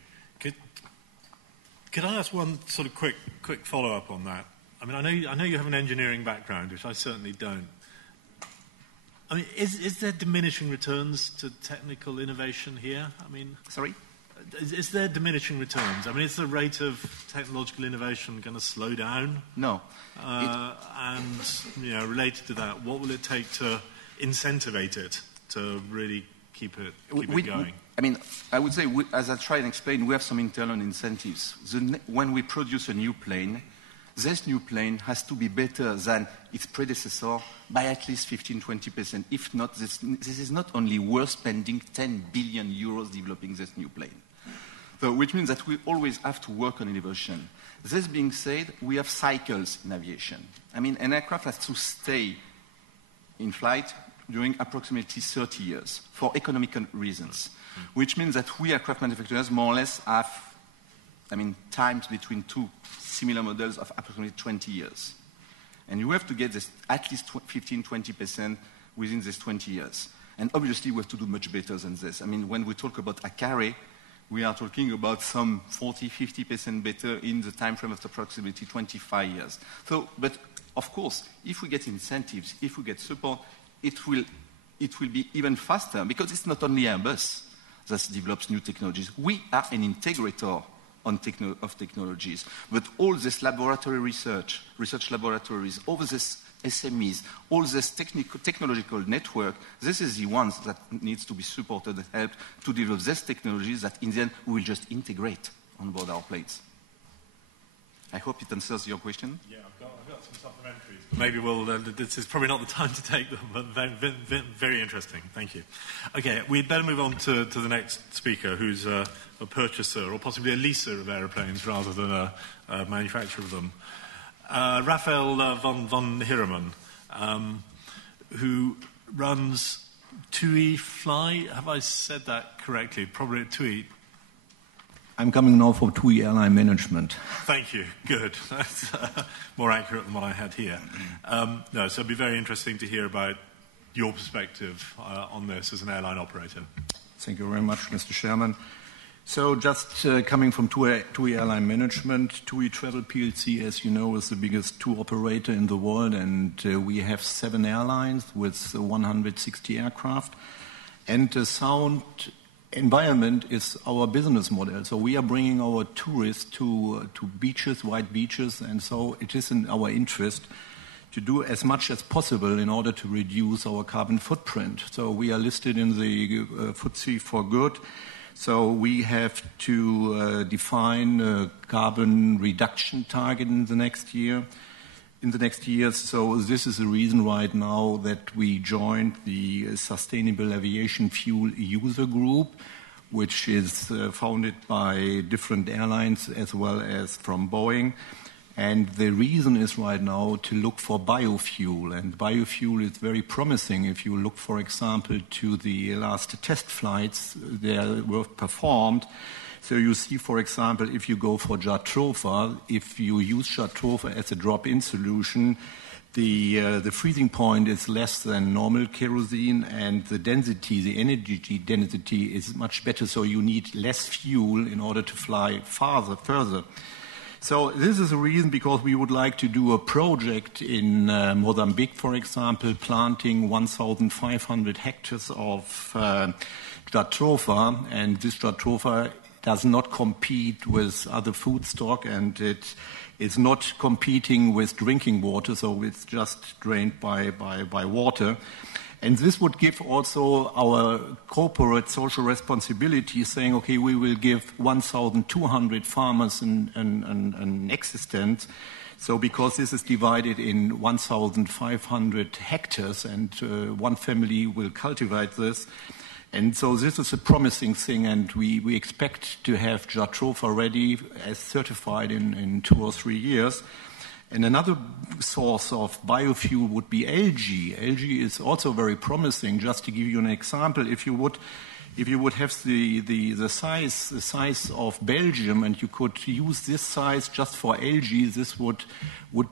Could I ask one sort of quick follow-up on that? I mean, I know you have an engineering background, which I certainly don't. I mean, is there diminishing returns to technical innovation here? I mean, sorry? Is there diminishing returns? I mean, is the rate of technological innovation going to slow down? No. And, you know, related to that, what will it take to incentivate it to really keep it going? I mean, I would say, as I try and explain, we have some internal incentives. When we produce a new plane, this new plane has to be better than its predecessor by at least 15-20%. If not, this is not only worth spending 10 billion euros developing this new plane. So, which means that we always have to work on innovation. This being said, we have cycles in aviation. I mean, an aircraft has to stay in flight during approximately 30 years for economical reasons, which means that we aircraft manufacturers more or less have, I mean, times between two similar models of approximately 20 years. And you have to get this at least 15-20% within these 20 years. And obviously, we have to do much better than this. I mean, when we talk about a carry, we are talking about some 40-50% better in the time frame of approximately 25 years. So, but of course, if we get incentives, if we get support, it will be even faster, because it's not only Airbus that develops new technologies. We are an integrator of technologies, but all this laboratory research laboratories, all this SMEs, all this technological network, this is the ones that needs to be supported and helped to develop these technologies that in the end we will just integrate on board our planes. I hope it answers your question. Yeah, I've got some supplementaries. Maybe this is probably not the time to take them, but very interesting. Thank you. Okay, we'd better move on to the next speaker, who's a purchaser or possibly a leaser of aeroplanes rather than a manufacturer of them. Raphael von Hiraman, who runs TUI Fly. Have I said that correctly? Probably TUI. I'm coming now from TUI Airline Management. Thank you. Good. That's more accurate than what I had here. So it'd be very interesting to hear about your perspective on this as an airline operator. Thank you very much, Mr. Chairman. So just coming from TUI Airline Management, TUI Travel PLC, as you know, is the biggest tour operator in the world, and we have 7 airlines with 160 aircraft. And the sound environment is our business model. So we are bringing our tourists to beaches, white beaches, and so it is in our interest to do as much as possible in order to reduce our carbon footprint. So we are listed in the FTSE for Good. So we have to define a carbon reduction target in the next year. So this is the reason right now that we joined the Sustainable Aviation Fuel User Group, which is founded by different airlines as well as from Boeing. And the reason is right now to look for biofuel. And biofuel is very promising. If you look, for example, to the last test flights that were performed, so you see, for example, if you go for Jatropha, if you use Jatropha as a drop-in solution, the freezing point is less than normal kerosene, and the density, the energy density is much better, so you need less fuel in order to fly further. So this is a reason because we would like to do a project in Mozambique, for example, planting 1,500 hectares of jatropha, and this jatropha does not compete with other food stock, and it is not competing with drinking water, so it's just drained by water. And this would give also our corporate social responsibility, saying, okay, we will give 1,200 farmers an existence. So because this is divided in 1,500 hectares and one family will cultivate this. And so this is a promising thing, and we expect to have jatropha ready as certified in 2 or 3 years. And another source of biofuel would be algae. Algae is also very promising. Just to give you an example, if you would have the size of Belgium, and you could use this size just for algae, this would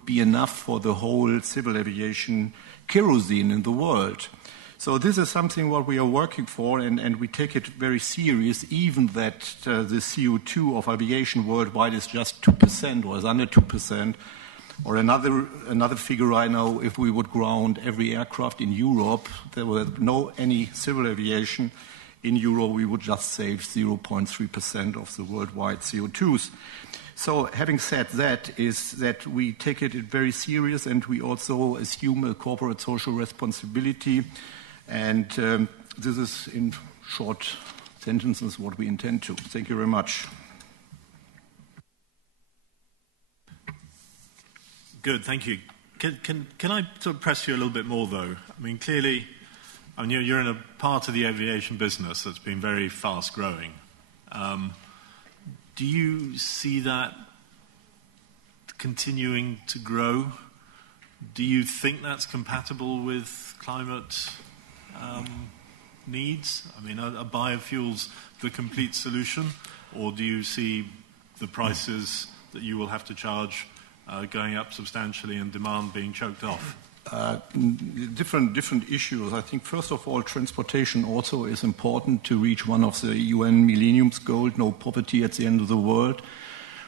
be enough for the whole civil aviation kerosene in the world. So this is something what we are working for, and we take it very serious, even that the CO2 of aviation worldwide is just 2% or is under 2%. Or another figure I know, if we would ground every aircraft in Europe, there were no any civil aviation in Europe, we would just save 0.3% of the worldwide CO2s. So having said that, is that we take it very serious, and we also assume a corporate social responsibility. And this is, in short sentences, what we intend to. Thank you very much. Good, thank you. Can I sort of press you a little bit more, though? I mean, clearly, you're in a part of the aviation business that's been very fast-growing. Do you see that continuing to grow? Do you think that's compatible with climate needs? I mean, are biofuels the complete solution, or do you see the prices that you will have to charge going up substantially and demand being choked off? Different issues. I think, first of all, transportation also is important to reach one of the UN Millennium Goals, no poverty at the end of the world.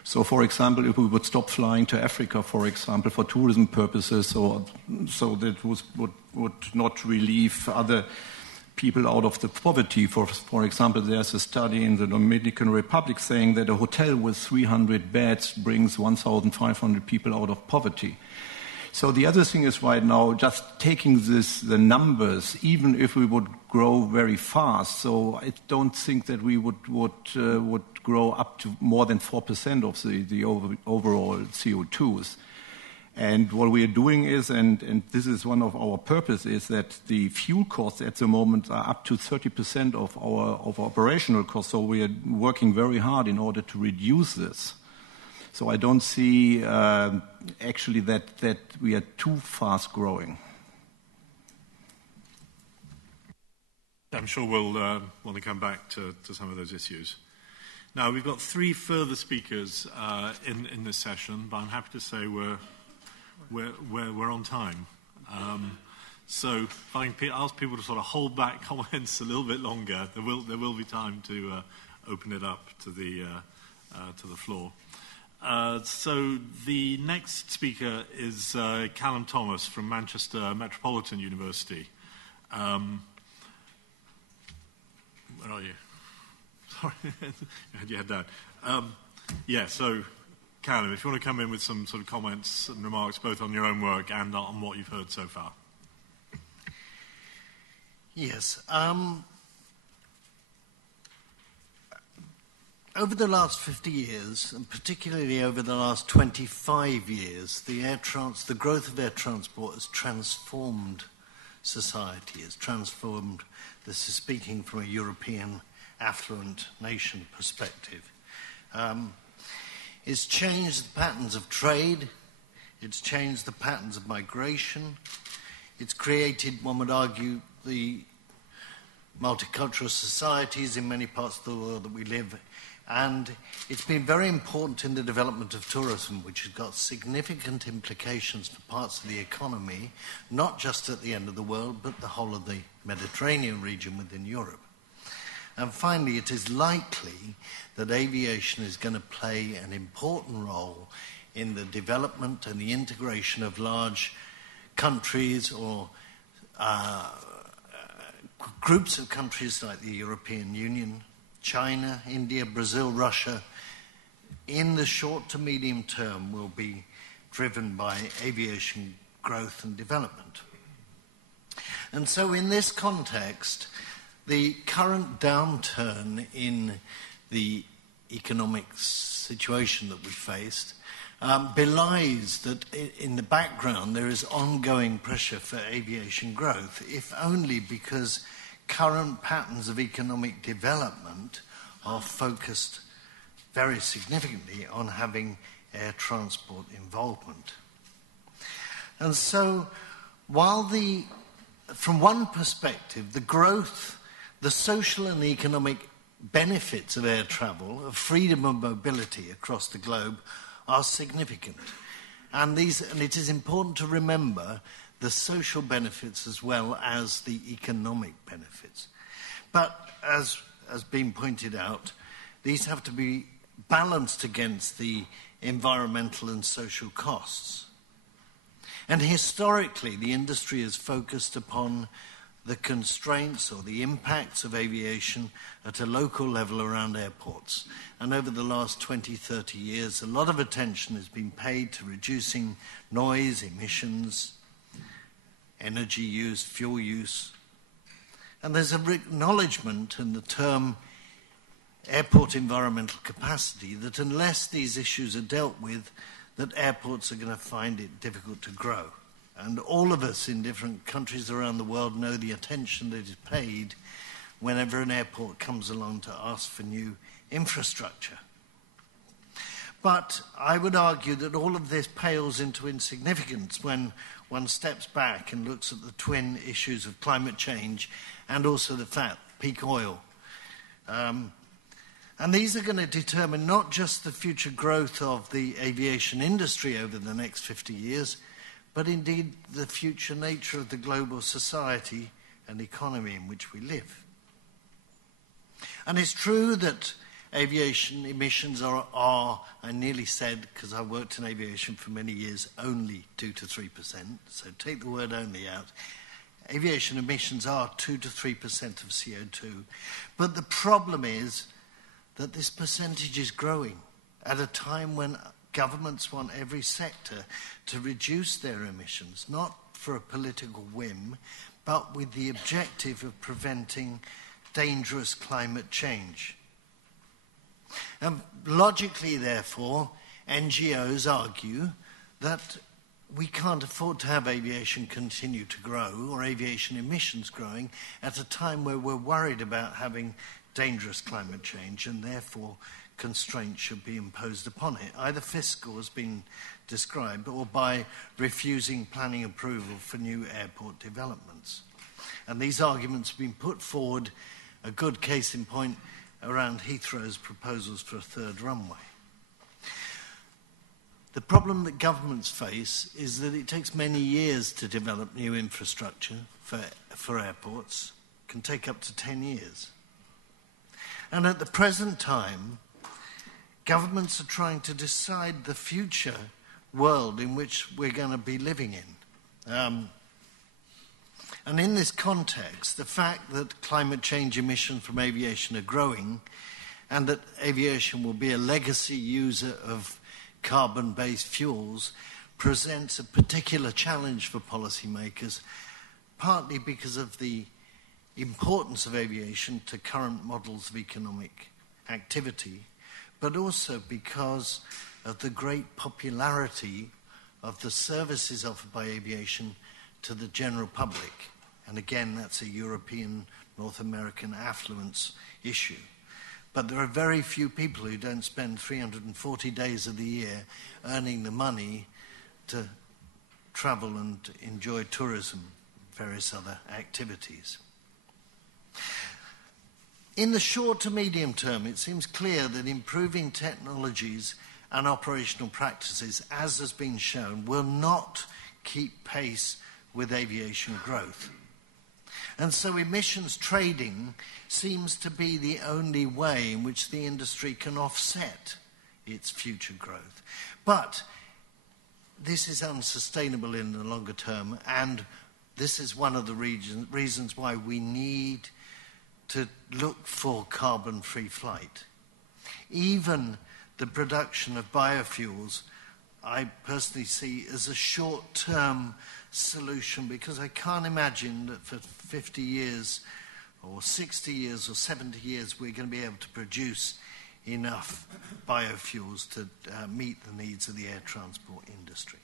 So, for example, if we would stop flying to Africa, for example, for tourism purposes, so that would not relieve other people out of the poverty. For example, there's a study in the Dominican Republic saying that a hotel with 300 beds brings 1,500 people out of poverty. So the other thing is right now just taking the numbers, even if we would grow very fast. So I don't think that we would grow up to more than 4% of the overall CO2s. And what we are doing is, and this is one of our purposes, is that the fuel costs at the moment are up to 30% of our operational costs. So we are working very hard in order to reduce this. So I don't see actually that we are too fast growing. I'm sure we'll want to come back to some of those issues. Now, we've got 3 further speakers in this session, but I'm happy to say we're on time. So if I can ask people to sort of hold back comments a little bit longer, there will be time to open it up to the floor. So the next speaker is Callum Thomas from Manchester Metropolitan University. Where are you? Sorry, you had that. So Callum, if you want to come in with some sort of comments and remarks both on your own work and on what you've heard so far. Yes. Over the last 50 years, and particularly over the last 25 years, the growth of air transport has transformed society, has transformed, this is speaking from a European affluent nation perspective. It's changed the patterns of trade, it's changed the patterns of migration, it's created, one would argue, the multicultural societies in many parts of the world that we live in. And it's been very important in the development of tourism, which has got significant implications for parts of the economy, not just at the end of the world, but the whole of the Mediterranean region within Europe. And finally, it is likely that aviation is going to play an important role in the development and the integration of large countries or groups of countries like the European Union, China, India, Brazil, Russia, in the short to medium term will be driven by aviation growth and development. And so in this context, the current downturn in the economic situation that we faced belies that in the background there is ongoing pressure for aviation growth, if only because current patterns of economic development are focused very significantly on having air transport involvement. And so, while from one perspective, the growth, the social and economic benefits of air travel, of freedom of mobility across the globe, are significant. And it is important to remember the social benefits as well as the economic benefits. But as has been pointed out, these have to be balanced against the environmental and social costs. And historically, the industry has focused upon the constraints or the impacts of aviation at a local level around airports. And over the last 20, 30 years, a lot of attention has been paid to reducing noise, emissions, energy use, fuel use. And there's an acknowledgement in the term airport environmental capacity that unless these issues are dealt with, that airports are going to find it difficult to grow. And all of us in different countries around the world know the attention that is paid whenever an airport comes along to ask for new infrastructure. But I would argue that all of this pales into insignificance when one steps back and looks at the twin issues of climate change and also the fact peak oil. And these are going to determine not just the future growth of the aviation industry over the next 50 years, but indeed the future nature of the global society and economy in which we live. And it's true that aviation emissions are I nearly said, because I worked in aviation for many years, only 2 to 3%, so take the word only out. Aviation emissions are 2 to 3% of CO2. But the problem is that this percentage is growing at a time when governments want every sector to reduce their emissions, not for a political whim, but with the objective of preventing dangerous climate change. And logically, therefore, NGOs argue that we can't afford to have aviation continue to grow or aviation emissions growing at a time where we're worried about having dangerous climate change, and therefore constraints should be imposed upon it, either fiscal as been described or by refusing planning approval for new airport developments. And these arguments have been put forward, a good case in point, around Heathrow's proposals for a third runway. The problem that governments face is that it takes many years to develop new infrastructure for airports. It can take up to 10 years. And at the present time, governments are trying to decide the future world in which we're going to be living in. And in this context, the fact that climate change emissions from aviation are growing and that aviation will be a legacy user of carbon-based fuels presents a particular challenge for policymakers, partly because of the importance of aviation to current models of economic activity, but also because of the great popularity of the services offered by aviation to the general public. And again, that's a European, North American affluence issue. But there are very few people who don't spend 340 days of the year earning the money to travel and enjoy tourism, various other activities. In the short to medium term, it seems clear that improving technologies and operational practices, as has been shown, will not keep pace with aviation growth. And so emissions trading seems to be the only way in which the industry can offset its future growth. But this is unsustainable in the longer term, and this is one of the reasons why we need to look for carbon-free flight. Even the production of biofuels, I personally see as a short-term solution, because I can't imagine that for 50 years or 60 years or 70 years we're going to be able to produce enough biofuels to meet the needs of the air transport industry.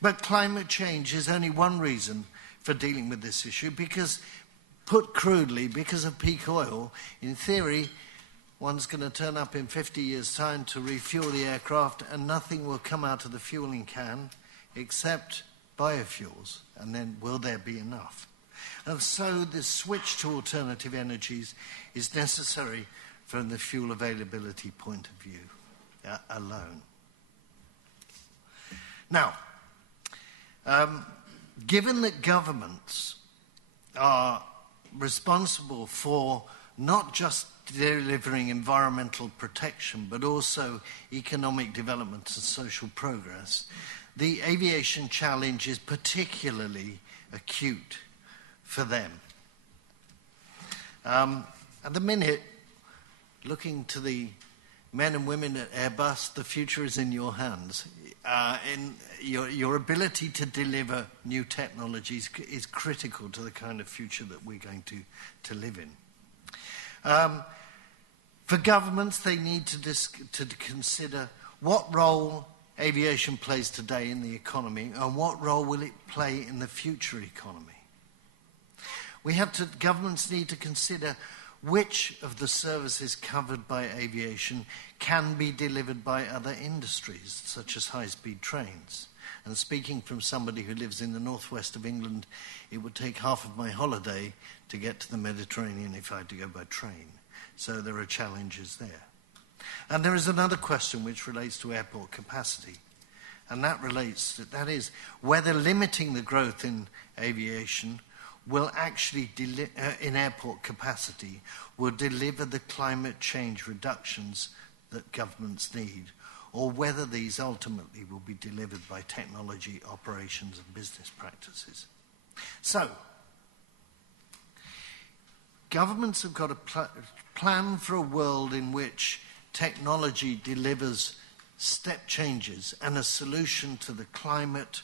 But climate change is only one reason for dealing with this issue, because, put crudely, because of peak oil, in theory, one's going to turn up in 50 years' time to refuel the aircraft and nothing will come out of the fueling can except biofuels. And then will there be enough? And so the switch to alternative energies is necessary from the fuel availability point of view alone. Now, given that governments are responsible for not just delivering environmental protection, but also economic development and social progress, the aviation challenge is particularly acute for them. At the minute, looking to the men and women at Airbus, the future is in your hands. In your ability to deliver new technologies is critical to the kind of future that we're going to live in. For governments, they need to consider what role aviation plays today in the economy and what role will it play in the future economy. Governments need to consider which of the services covered by aviation can be delivered by other industries, such as high-speed trains. And speaking from somebody who lives in the northwest of England, it would take half of my holiday to get to the Mediterranean if I had to go by train. So there are challenges there. And there is another question which relates to airport capacity. And that is whether limiting the growth in aviation will actually, in airport capacity, will deliver the climate change reductions that governments need, or whether these ultimately will be delivered by technology, operations, and business practices. So, governments have got to plan for a world in which technology delivers step changes and a solution to the climate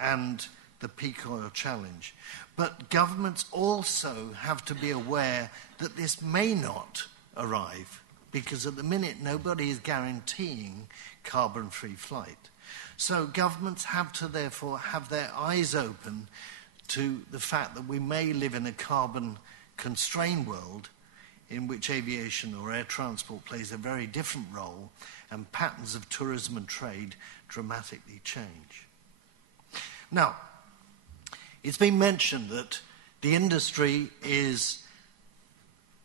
and the peak oil challenge. But governments also have to be aware that this may not arrive, because at the minute nobody is guaranteeing carbon-free flight. So governments have to therefore have their eyes open to the fact that we may live in a carbon-constrained world in which aviation or air transport plays a very different role and patterns of tourism and trade dramatically change. Now, it's been mentioned that the industry is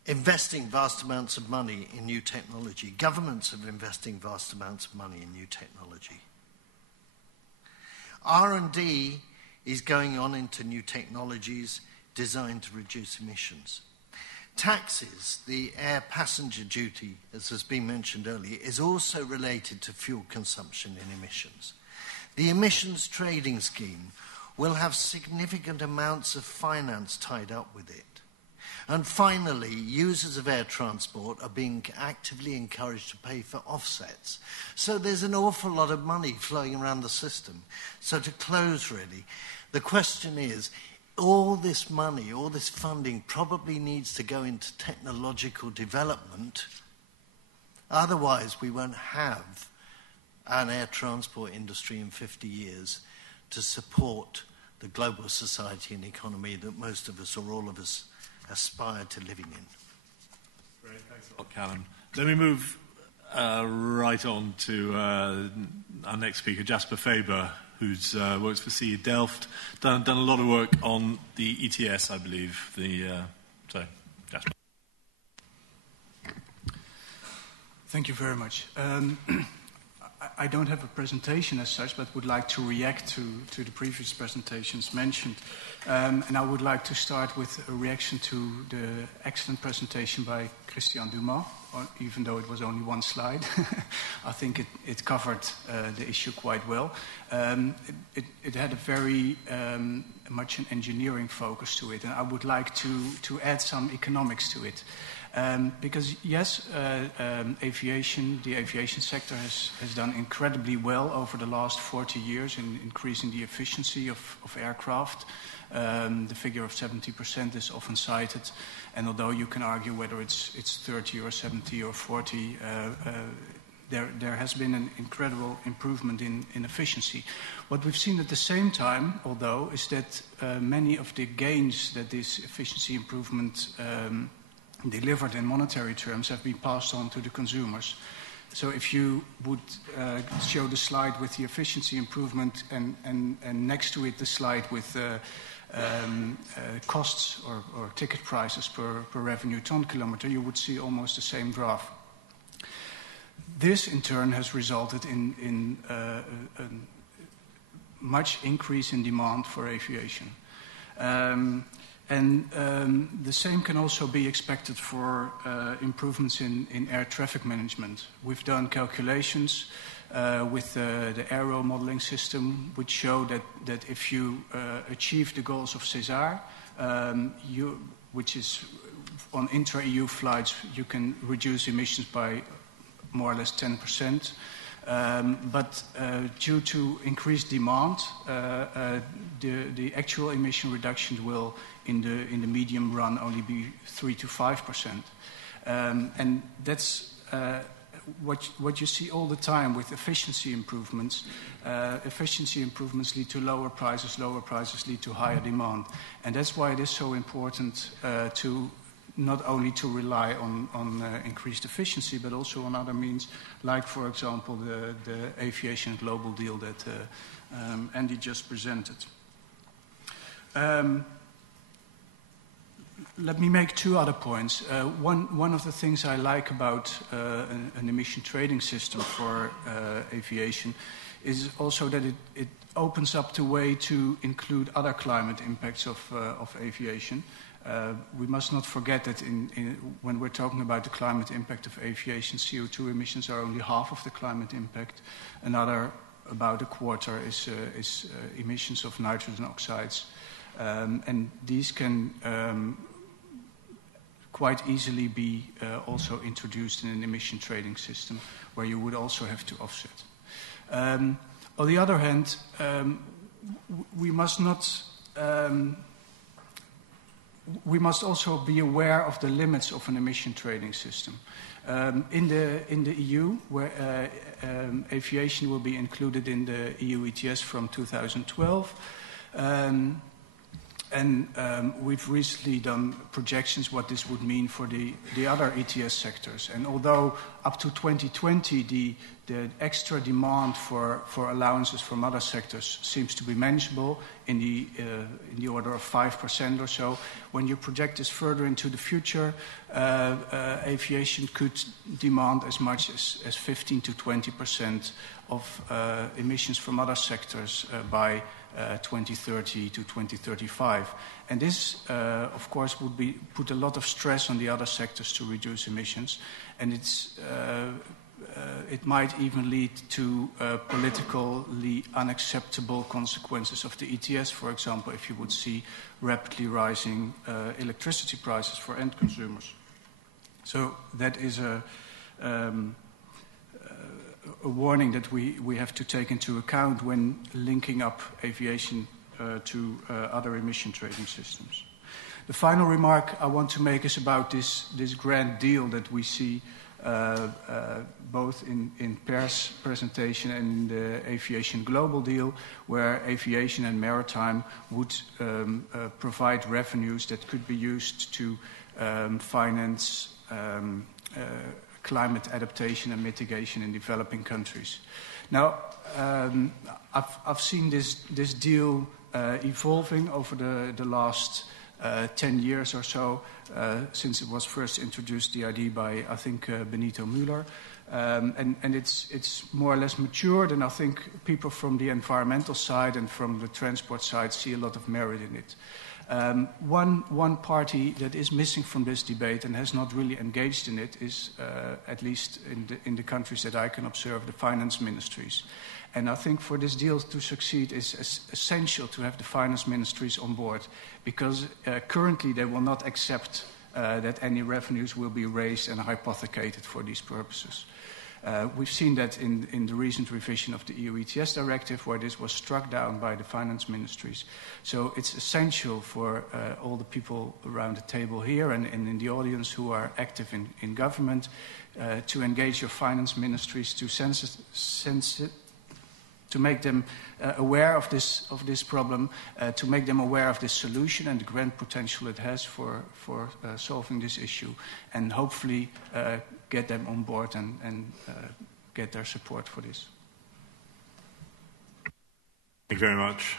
investing vast amounts of money in new technology. Governments are investing vast amounts of money in new technology. R&D is going on into new technologies designed to reduce emissions. Taxes, the air passenger duty, as has been mentioned earlier, is also related to fuel consumption and emissions. The emissions trading scheme will have significant amounts of finance tied up with it. And finally, users of air transport are being actively encouraged to pay for offsets. So there's an awful lot of money flowing around the system. So to close, really, the question is, all this money, all this funding probably needs to go into technological development. Otherwise, we won't have an air transport industry in 50 years to support the global society and economy that most of us, or all of us, aspire to living in. Great, thanks a lot, Callum. Let me move right on to our next speaker, Jasper Faber, who works for CE Delft, done a lot of work on the ETS, I believe. So, Jasper. Thank you very much. I don't have a presentation as such, but would like to react to the previous presentations mentioned. And I would like to start with a reaction to the excellent presentation by Christian Dumas, even though it was only one slide. I think it covered the issue quite well. It had a very much an engineering focus to it, and I would like to add some economics to it. Because yes, the aviation sector has done incredibly well over the last 40 years in increasing the efficiency of aircraft. The figure of 70% is often cited, and although you can argue whether it's 30 or 70 or 40, there has been an incredible improvement in efficiency. What we've seen at the same time, although, is that many of the gains that this efficiency improvement delivered in monetary terms have been passed on to the consumers. So if you would show the slide with the efficiency improvement and next to it the slide with costs or ticket prices per revenue ton kilometer, you would see almost the same graph. This in turn has resulted in a much increase in demand for aviation. The same can also be expected for improvements in air traffic management. We've done calculations with the aero modeling system, which show that if you achieve the goals of CESAR, which is on intra-EU flights, you can reduce emissions by more or less 10%. But due to increased demand, the actual emission reduction will, in the medium run, only be 3 to 5%. And that's what you see all the time with efficiency improvements. Efficiency improvements lead to lower prices lead to higher demand. And that's why it is so important to not only to rely on increased efficiency, but also on other means, like, for example, the aviation global deal that Andy just presented. Let me make two other points. One of the things I like about an emission trading system for aviation is also that it opens up the way to include other climate impacts of aviation. We must not forget that when we're talking about the climate impact of aviation, CO2 emissions are only half of the climate impact. Another, about a quarter, is emissions of nitrogen oxides. And these can quite easily be also introduced in an emission trading system, where you would also have to offset. On the other hand, we must also be aware of the limits of an emission trading system. In the EU, where aviation will be included in the EU ETS from 2012, and we've recently done projections what this would mean for the other ETS sectors. And although up to 2020 the extra demand for allowances from other sectors seems to be manageable in the order of 5% or so, when you project this further into the future, aviation could demand as much as 15 to 20% of emissions from other sectors by 2030 to 2035. And this, of course, would put a lot of stress on the other sectors to reduce emissions. And it might even lead to politically unacceptable consequences of the ETS, for example, if you would see rapidly rising electricity prices for end consumers. So that is a warning that we have to take into account when linking up aviation to other emission trading systems. The final remark I want to make is about this grand deal that we see both in Per's presentation and in the aviation global deal, where aviation and maritime would provide revenues that could be used to finance climate adaptation and mitigation in developing countries. Now, I've seen this deal evolving over the last 10 years or so, since it was first introduced, the idea by, I think, Benito Müller. And it's more or less matured, and I think people from the environmental side and from the transport side see a lot of merit in it. One party that is missing from this debate and has not really engaged in it is, at least in the countries that I can observe, the finance ministries. And I think for this deal to succeed is essential to have the finance ministries on board, because currently they will not accept that any revenues will be raised and hypothecated for these purposes. We've seen that in the recent revision of the EU ETS directive, where this was struck down by the finance ministries. So it's essential for all the people around the table here and in the audience who are active in government to engage your finance ministries to make them aware of this problem, to make them aware of this solution and the grand potential it has for solving this issue, and hopefully get them on board and get their support for this. Thank you very much.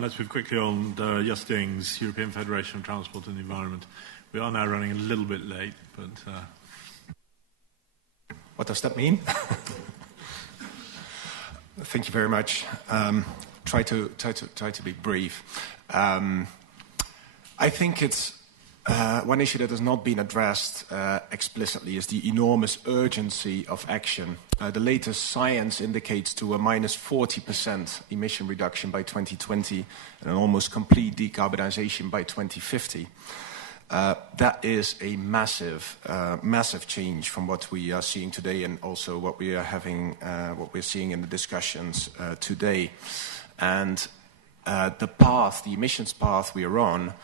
Let's move quickly on Just Ding's European Federation of Transport and the Environment. We are now running a little bit late, but... What does that mean? Thank you very much. Try to be brief. I think it's one issue that has not been addressed explicitly is the enormous urgency of action. The latest science indicates to a minus 40% emission reduction by 2020 and an almost complete decarbonization by 2050. That is a massive change from what we are seeing today, and also what we are having, what we're seeing in the discussions today. And the emissions path we are on,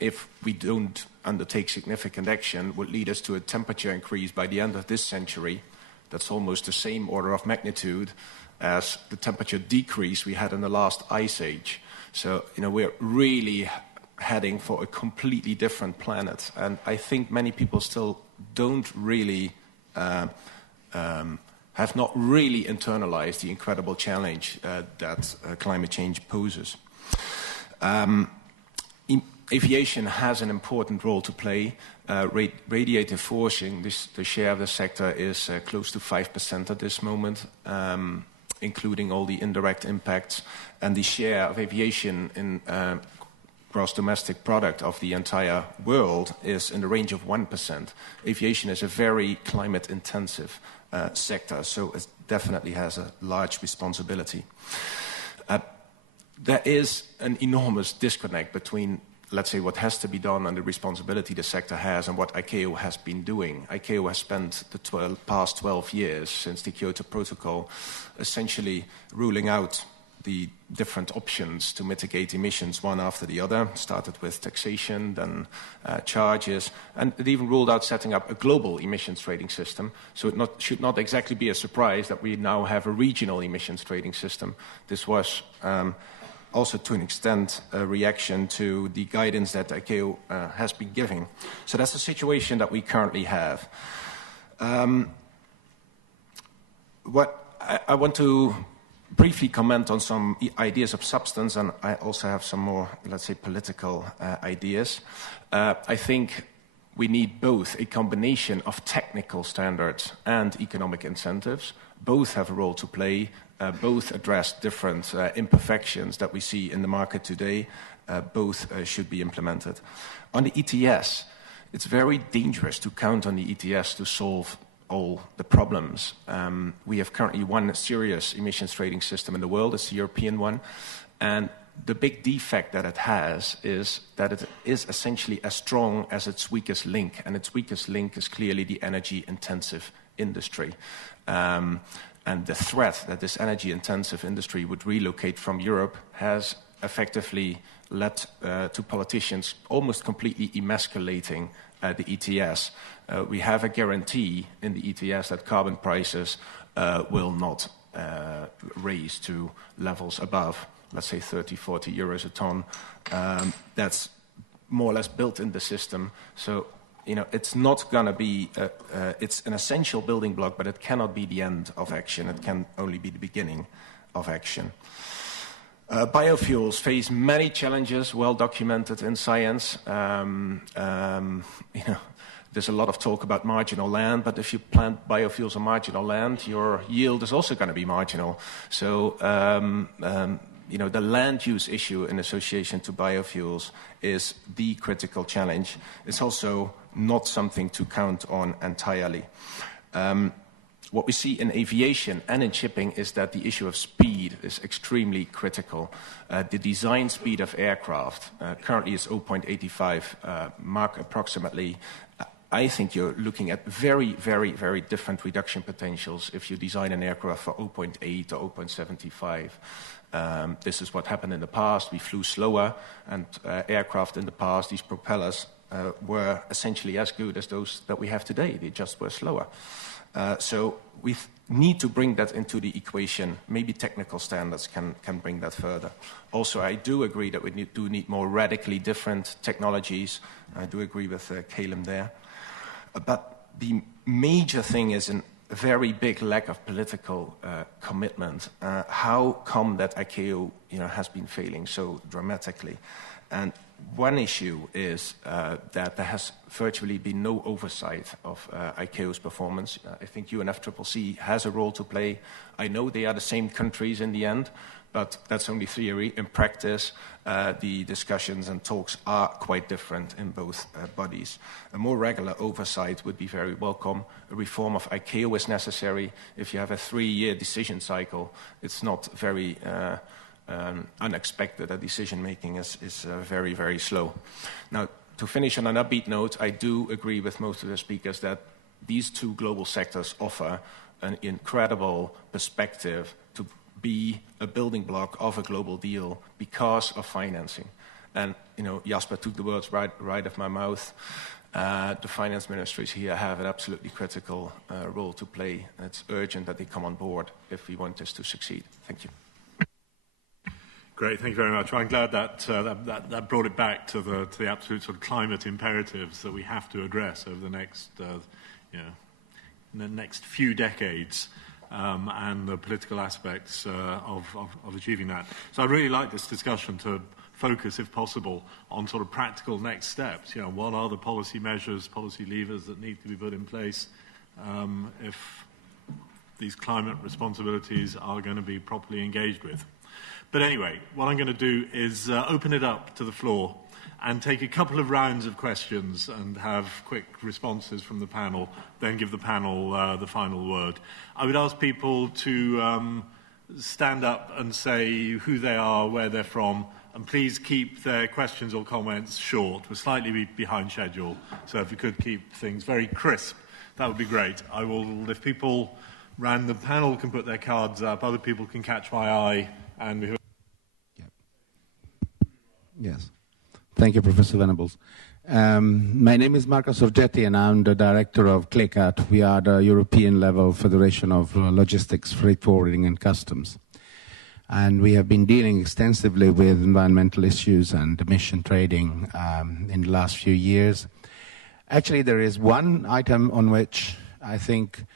if we don't undertake significant action, would lead us to a temperature increase by the end of this century. That's almost the same order of magnitude as the temperature decrease we had in the last ice age. So, we're really heading for a completely different planet. And I think many people still don't really, have not really internalized the incredible challenge that climate change poses. Aviation has an important role to play. Radiative forcing, the share of the sector is close to 5% at this moment, including all the indirect impacts. And the share of aviation in gross domestic product of the entire world is in the range of 1%. Aviation is a very climate-intensive sector, so it definitely has a large responsibility. There is an enormous disconnect between, let's say, what has to be done and the responsibility the sector has and what ICAO has been doing. ICAO has spent the past 12 years since the Kyoto Protocol essentially ruling out the different options to mitigate emissions one after the other. Started with taxation, then charges, and it even ruled out setting up a global emissions trading system. So it should not exactly be a surprise that we now have a regional emissions trading system. This was also to an extent a reaction to the guidance that ICAO has been giving. So that's the situation that we currently have. I want to briefly comment on some ideas of substance, and I also have some more, let's say, political ideas. I think we need both a combination of technical standards and economic incentives. Both have a role to play. Both address different imperfections that we see in the market today. Both should be implemented. On the ETS, it's very dangerous to count on the ETS to solve all the problems. We have currently one serious emissions trading system in the world. It's the European one. And the big defect that it has is that it is essentially as strong as its weakest link. And its weakest link is clearly the energy-intensive industry. And the threat that this energy-intensive industry would relocate from Europe has effectively led to politicians almost completely emasculating the ETS. We have a guarantee in the ETS that carbon prices will not raise to levels above, let's say, 30, 40 euros a ton. That's more or less built in the system. So, it's not going to be, it's an essential building block, but it cannot be the end of action. It can only be the beginning of action. Biofuels face many challenges, well documented in science. There's a lot of talk about marginal land, but if you plant biofuels on marginal land, your yield is also going to be marginal. So, the land use issue in association to biofuels is the critical challenge. It's also not something to count on entirely. What we see in aviation and in shipping is that the issue of speed is extremely critical. The design speed of aircraft currently is 0.85 Mach approximately. I think you're looking at very, very, very different reduction potentials if you design an aircraft for 0.8 or 0.75. This is what happened in the past. We flew slower, and aircraft in the past, these propellers, were essentially as good as those that we have today. They just were slower. So we need to bring that into the equation. Maybe technical standards can bring that further. Also, I do agree that we do need more radically different technologies. I do agree with Caleb there. But the major thing is a very big lack of political commitment. How come that ICAO has been failing so dramatically? And one issue is that there has virtually been no oversight of ICAO's performance. I think UNFCCC has a role to play. I know they are the same countries in the end, but that's only theory. In practice, the discussions and talks are quite different in both bodies. A more regular oversight would be very welcome. A reform of ICAO is necessary. If you have a 3-year decision cycle, it's not very unexpected. That decision-making is very, very slow. Now, to finish on an upbeat note, I do agree with most of the speakers that these two global sectors offer an incredible perspective to be a building block of a global deal because of financing. And, Jasper took the words right out of my mouth. The finance ministries here have an absolutely critical role to play. It's urgent that they come on board if we want this to succeed. Thank you. Great, thank you very much. I'm glad that brought it back to the absolute sort of climate imperatives that we have to address over the next few decades, and the political aspects of achieving that. So I'd really like this discussion to focus, if possible, on sort of practical next steps. What are the policy measures, policy levers that need to be put in place if these climate responsibilities are going to be properly engaged with? But anyway, what I'm going to do is open it up to the floor and take a couple of rounds of questions and have quick responses from the panel, then give the panel the final word. I would ask people to stand up and say who they are, where they're from, and please keep their questions or comments short. We're slightly behind schedule, so if you could keep things very crisp, that would be great. If people around the panel can put their cards up, other people can catch my eye, and we... Yes. Thank you, Professor Venables. My name is Marcos Orgetti, and I'm the director of CLECAT. We are the European-level Federation of Logistics, Freight Forwarding and Customs. And we have been dealing extensively with environmental issues and emission trading in the last few years. Actually, there is one item on which I think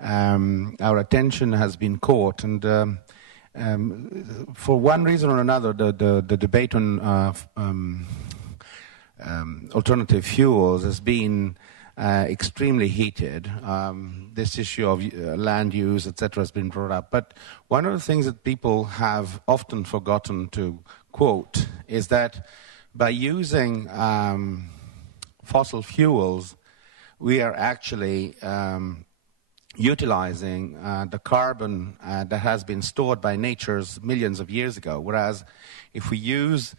our attention has been caught, and for one reason or another, the debate on alternative fuels has been extremely heated. This issue of land use, etc., has been brought up. But one of the things that people have often forgotten to quote is that by using fossil fuels, we are actually utilizing the carbon that has been stored by nature millions of years ago. Whereas if we use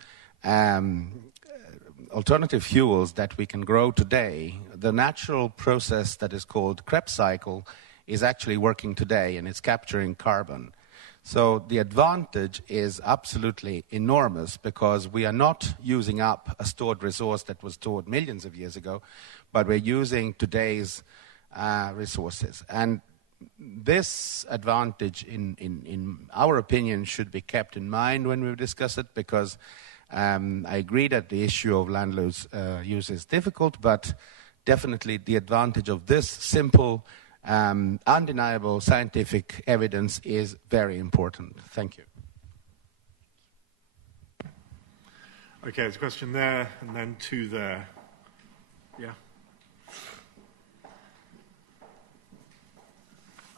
alternative fuels that we can grow today, the natural process that is called Krebs cycle is actually working today, and it's capturing carbon. So the advantage is absolutely enormous, because we are not using up a stored resource that was stored millions of years ago, but we're using today's resources. And this advantage, in our opinion, should be kept in mind when we discuss it, because I agree that the issue of land use is difficult, but definitely the advantage of this simple, undeniable scientific evidence is very important. Thank you. Okay, there's a question there, and then two there. Yeah.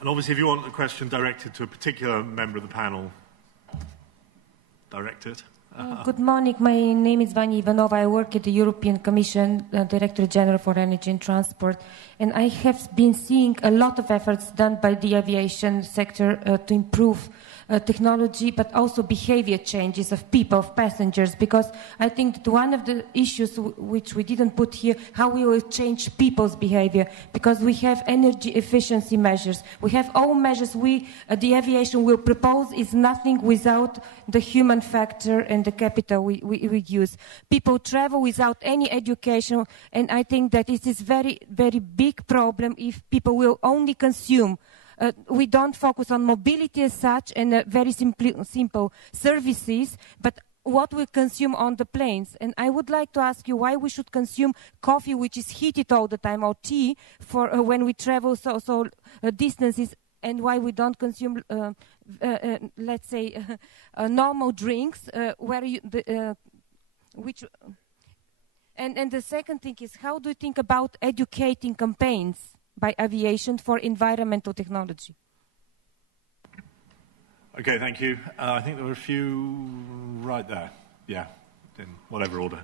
And obviously, if you want a question directed to a particular member of the panel, direct it. Good morning. My name is Vanya Ivanova. I work at the European Commission, Director General for Energy and Transport. And I have been seeing a lot of efforts done by the aviation sector to improve technology, but also behavior changes of people, of passengers, because I think that one of the issues which we didn't put here, how we will change people's behavior, because we have energy efficiency measures. We have all measures the aviation will propose is nothing without the human factor and the capital we use. People travel without any education, and I think that it is very, very big problem if people will only consume. We don't focus on mobility as such and very simple services, but what we consume on the planes. And I would like to ask you why we should consume coffee, which is heated all the time, or tea for when we travel so distances, and why we don't consume, let's say, normal drinks, And the second thing is, how do you think about educating campaigns by aviation for environmental technology? Okay, thank you. I think there were a few right there. Yeah, in whatever order.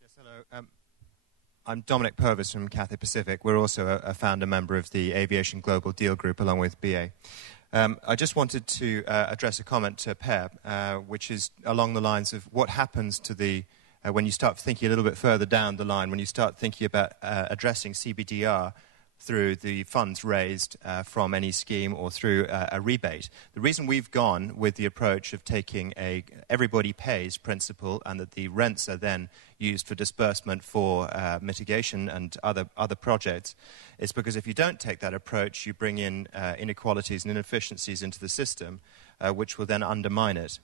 Yes, hello. I'm Dominic Purvis from Cathay Pacific. We're also a founder member of the Aviation Global Deal Group along with BA. I just wanted to address a comment to Per, which is along the lines of what happens to the when you start thinking a little bit further down the line, when you start thinking about addressing CBDR through the funds raised from any scheme or through a rebate. The reason we've gone with the approach of taking a everybody pays principle and that the rents are then used for disbursement for mitigation and other projects is because if you don't take that approach, you bring in inequalities and inefficiencies into the system, which will then undermine it.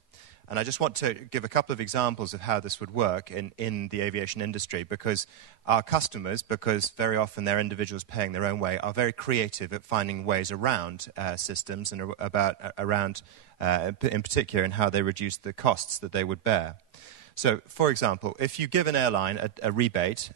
And I just want to give a couple of examples of how this would work in the aviation industry, because our customers, because very often they're individuals paying their own way, are very creative at finding ways around systems and around, in particular, in how they reduce the costs that they would bear. So, for example, if you give an airline a rebate,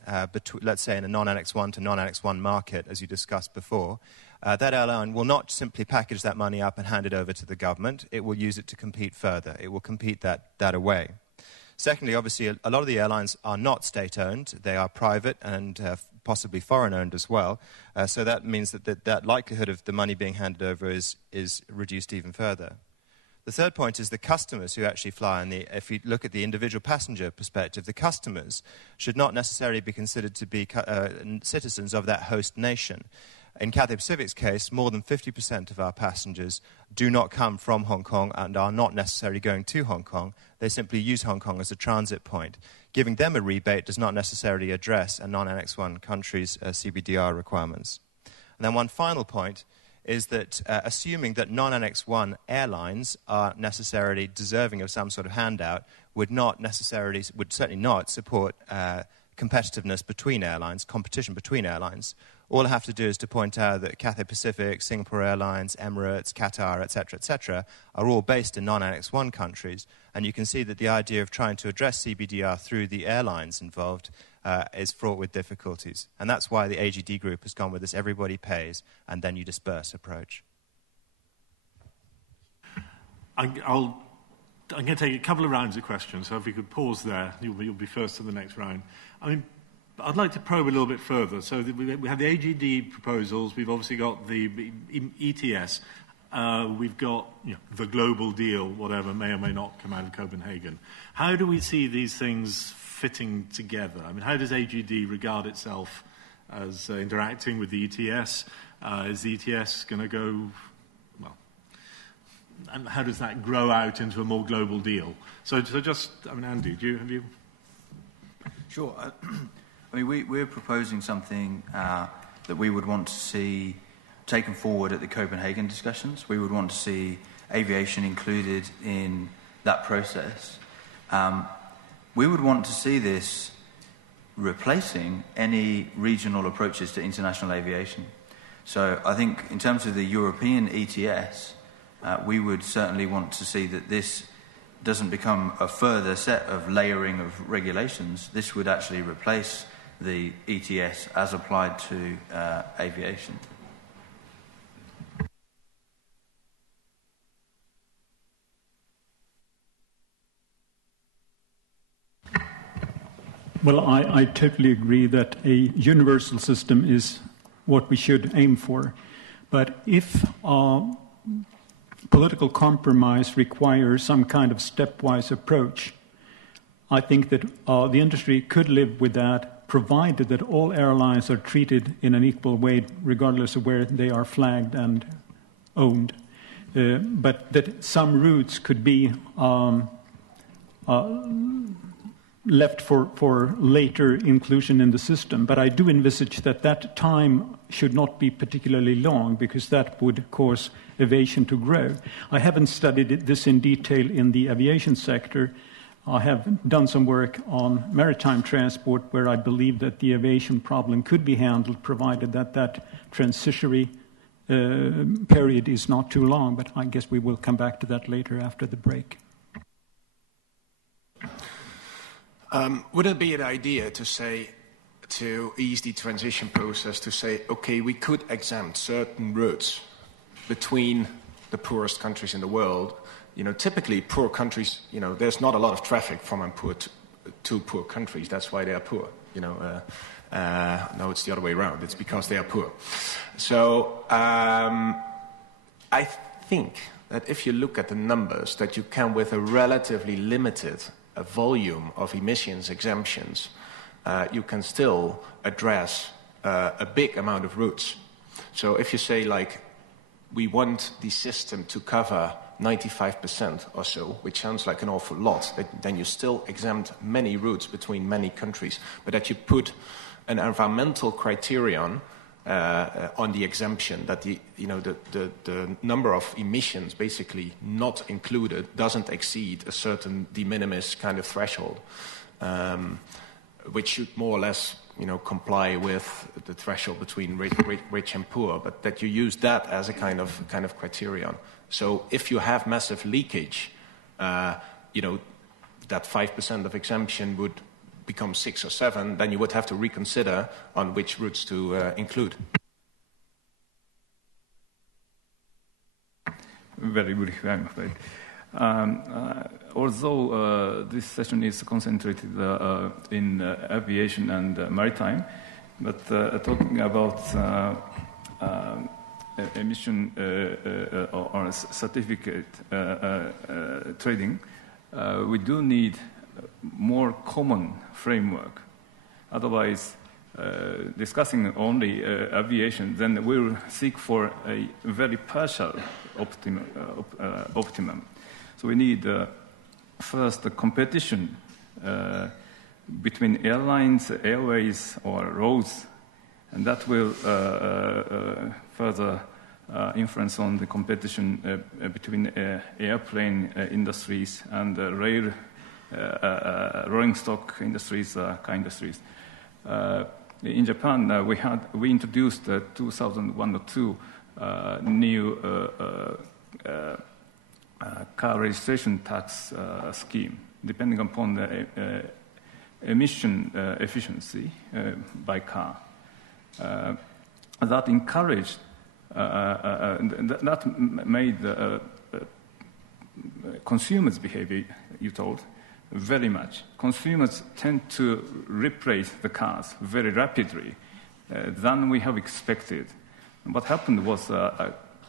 let's say in a non-Annex 1 to non-Annex 1 market, as you discussed before, that airline will not simply package that money up and hand it over to the government. It will use it to compete further. It will compete that away. Secondly, obviously, a lot of the airlines are not state-owned. They are private and possibly foreign-owned as well. So that means that likelihood of the money being handed over is reduced even further. The third point is the customers who actually fly. If you look at the individual passenger perspective, the customers should not necessarily be considered to be citizens of that host nation. In Cathay Pacific's case, more than 50% of our passengers do not come from Hong Kong and are not necessarily going to Hong Kong. They simply use Hong Kong as a transit point. Giving them a rebate does not necessarily address a non-Annex 1 country's CBDR requirements. And then one final point is that assuming that non-Annex 1 airlines are necessarily deserving of some sort of handout would certainly not support competitiveness between airlines, competition between airlines. All I have to do is to point out that Cathay Pacific, Singapore Airlines, Emirates, Qatar, etc., are all based in non-Annex 1 countries, and you can see that the idea of trying to address CBDR through the airlines involved is fraught with difficulties. And that's why the AGD group has gone with this everybody pays and then you disperse approach. I'm going to take a couple of rounds of questions, so if we could pause there, you'll be first to the next round. I mean, I'd like to probe a little bit further. So we have the AGD proposals, we've obviously got the ETS, we've got the global deal, whatever may or may not come out of Copenhagen. How do we see these things fitting together? I mean, how does AGD regard itself as interacting with the ETS? Is the ETS going to go, well, and how does that grow out into a more global deal? So just, I mean, Andy, have you? Sure. I mean, we're proposing something that we would want to see taken forward at the Copenhagen discussions. We would want to see aviation included in that process. We would want to see this replacing any regional approaches to international aviation. So I think in terms of the European ETS, we would certainly want to see that this doesn't become a further set of layering of regulations. This would actually replace the ETS as applied to aviation. Well, I totally agree that a universal system is what we should aim for. But if political compromise requires some kind of stepwise approach, I think that the industry could live with that, provided that all airlines are treated in an equal way, regardless of where they are flagged and owned. But that some routes could be left for later inclusion in the system. But I do envisage that time should not be particularly long, because that would cause aviation to grow. I haven't studied this in detail in the aviation sector. I have done some work on maritime transport, where I believe that the aviation problem could be handled, provided that transitionary period is not too long. But I guess we will come back to that later after the break. Would it be an idea to ease the transition process, to say, okay, we could exempt certain routes between the poorest countries in the world? Typically poor countries, there's not a lot of traffic from poor to poor countries. That's why they are poor. No, it's the other way around. It's because they are poor. So I think that if you look at the numbers, that you can, with a relatively limited volume of emissions exemptions, you can still address a big amount of routes. So if you say, like, we want the system to cover 95% or so, which sounds like an awful lot, then you still exempt many routes between many countries, but that you put an environmental criterion on the exemption, that the number of emissions basically not included doesn't exceed a certain de minimis kind of threshold, which should more or less comply with the threshold between rich and poor, but that you use that as a kind of criterion. So if you have massive leakage, that 5% of exemption would become 6 or 7, then you would have to reconsider on which routes to include. Very briefly, I'm afraid. Although this session is concentrated in aviation and maritime, but talking about emission or certificate trading, we do need more common framework. Otherwise, discussing only aviation, then we'll seek for a very partial optimum. So we need first the competition between airlines, airways, or roads, and that will further influence on the competition between airplane industries and rolling stock industries, car industries. In Japan, we introduced 2001 or 2 new car registration tax scheme, depending upon the emission efficiency by car. That encouraged, that made consumers' behavior, you told, very much. Consumers tend to replace the cars very rapidly than we have expected. What happened was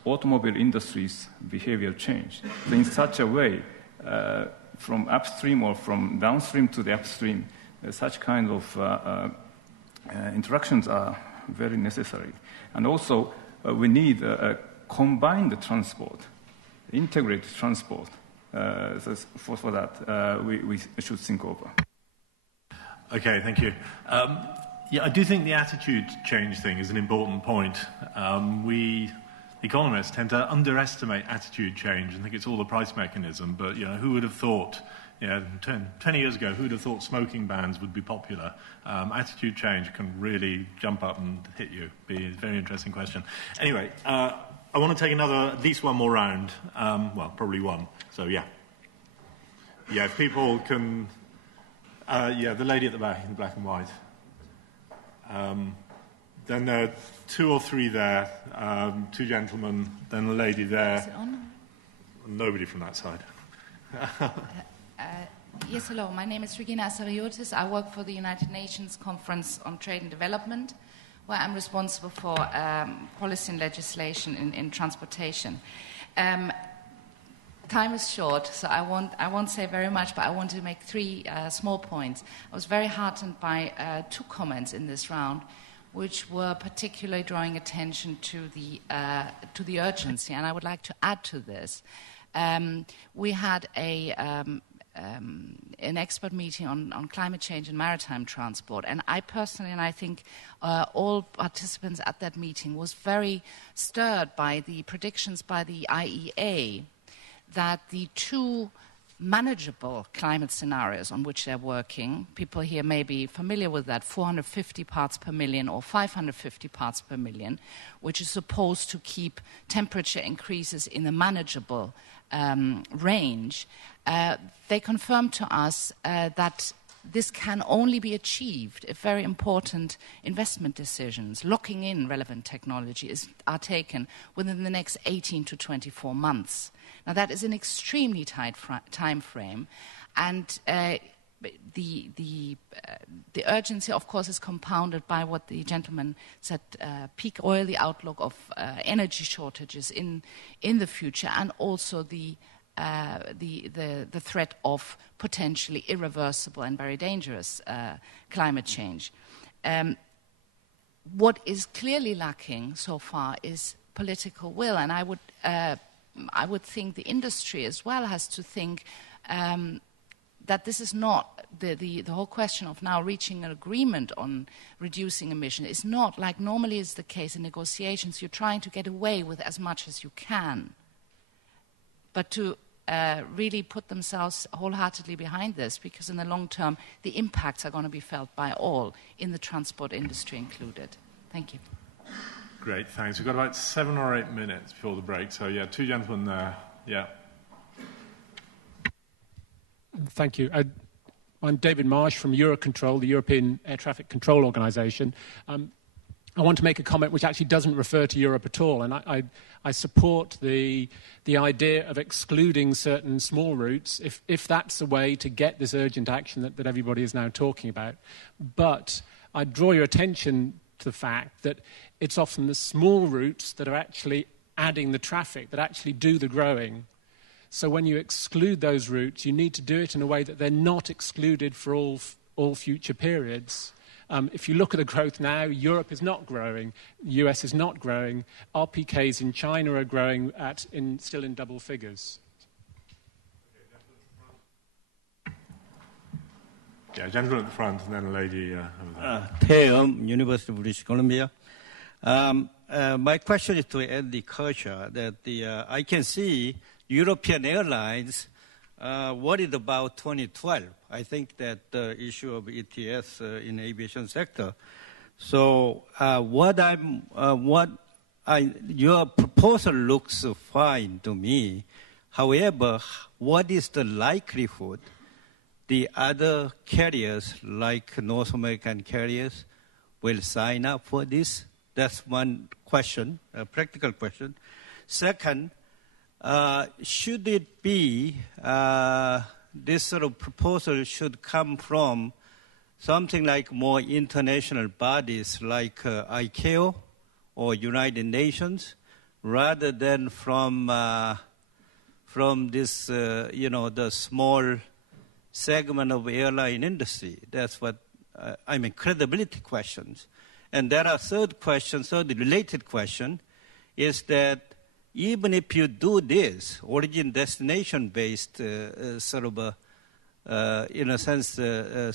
automobile industry's behavior changed in such a way, from upstream or from downstream to the upstream, such kind of interactions are very necessary. And also, we need combined transport, integrated transport. For that, we should think over. Okay, thank you. I do think the attitude change thing is an important point. We economists tend to underestimate attitude change and think it's all the price mechanism, but who would have thought, 20 years ago, who would have thought smoking bans would be popular? Attitude change can really jump up and hit you. Be a very interesting question. Anyway, I want to take at least one more round. Well, probably one. So, yeah, if people can... the lady at the back in black and white. Then there are 2 or 3 there, 2 gentlemen, then a lady there. Is it on? Nobody from that side. Yes, hello. My name is Regina Asariotis. I work for the United Nations Conference on Trade and Development, where I'm responsible for policy and legislation in transportation. Time is short, so I won't say very much, but I want to make three small points. I was very heartened by two comments in this round, which were particularly drawing attention to the urgency, and I would like to add to this. We had an expert meeting on climate change and maritime transport, and I personally, and I think all participants at that meeting, was very stirred by the predictions by the IEA that the two manageable climate scenarios on which they're working, people here may be familiar with that, 450 parts per million or 550 parts per million, which is supposed to keep temperature increases in a manageable range, they confirmed to us that this can only be achieved if very important investment decisions, locking in relevant technology, are taken within the next 18 to 24 months. Now, that is an extremely tight time frame, and the urgency, of course, is compounded by what the gentleman said, peak oil, the outlook of energy shortages in the future, and also the threat of potentially irreversible and very dangerous climate change. What is clearly lacking so far is political will, and I would think the industry as well has to think that this is not the whole question of now reaching an agreement on reducing emissions. It's not like normally is the case in negotiations. You're trying to get away with as much as you can, but to really put themselves wholeheartedly behind this, because in the long term, the impacts are going to be felt by all, in the transport industry included. Thank you. Great, thanks. We've got about 7 or 8 minutes before the break. So, yeah, two gentlemen there. Yeah. Thank you. I'm David Marsh from Eurocontrol, the European Air Traffic Control Organisation. I want to make a comment which actually doesn't refer to Europe at all, and I support the idea of excluding certain small routes if that's the way to get this urgent action that everybody is now talking about. But I draw your attention to the fact that it's often the small routes that are actually adding the traffic, that actually do the growing. So when you exclude those routes, you need to do it in a way that they're not excluded for all future periods. If you look at the growth now, Europe is not growing, the US is not growing, RPKs in China are growing still in double figures. Yeah, gentleman at the front, and then a lady over there. Taeum, University of British Columbia. My question is to Andy Kircher, that I can see European airlines worried about 2012. I think that the issue of ETS in aviation sector. So your proposal looks fine to me. However, what is the likelihood the other carriers, like North American carriers, will sign up for this? That's one question, a practical question. Second, should it be this sort of proposal should come from something like more international bodies like ICAO or United Nations, rather than from this, the small segment of airline industry? That's what credibility questions. And there are third related question is that even if you do this origin-destination-based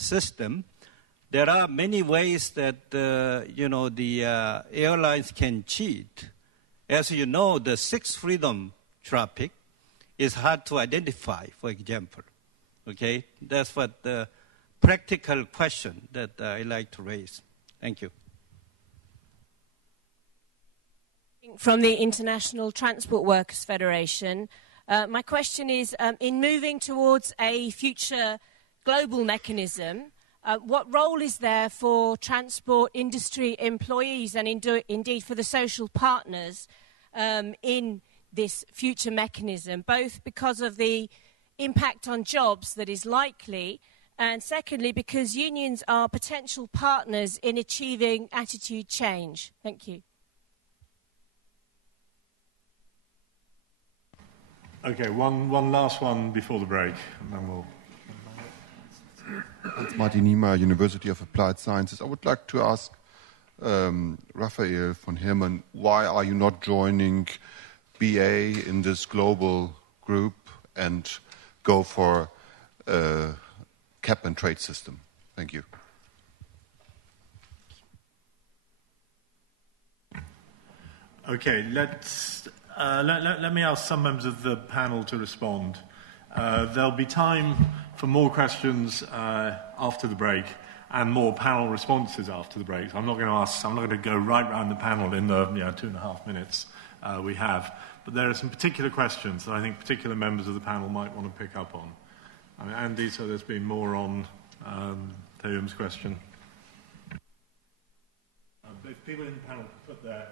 system, there are many ways that the airlines can cheat. As you know, the Sixth Freedom traffic is hard to identify, for example. Okay, that's what the practical question that I like to raise. Thank you. From the International Transport Workers Federation. My question is, in moving towards a future global mechanism, what role is there for transport industry employees and indeed for the social partners in this future mechanism, both because of the impact on jobs that is likely, and secondly, because unions are potential partners in achieving attitude change? Thank you. Okay, one last one before the break, and then we'll... Martin Niemeyer, University of Applied Sciences. I would like to ask Raphael von Herman, why are you not joining BA in this global group and go for a cap and trade system? Thank you. Okay, let me ask some members of the panel to respond. There'll be time for more questions after the break and more panel responses after the break. So I'm not going to go right round the panel in the 2.5 minutes we have. But there are some particular questions that I think particular members of the panel might want to pick up on. I mean, Andy, so there's been more on Theum's question. If people in the panel put their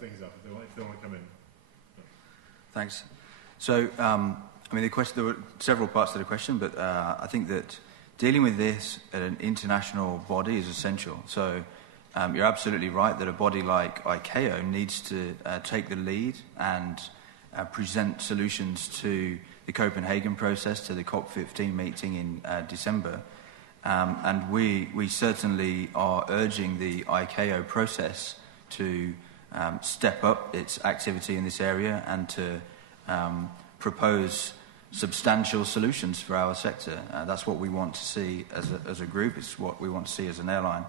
things up if they want to come in. Thanks. So, the question, there were several parts to the question, but I think that dealing with this at an international body is essential. So, you're absolutely right that a body like ICAO needs to take the lead and present solutions to the Copenhagen process, to the COP15 meeting in December. And we certainly are urging the ICAO process to step up its activity in this area and to propose substantial solutions for our sector. That's what we want to see as a group. It's what we want to see as an airline.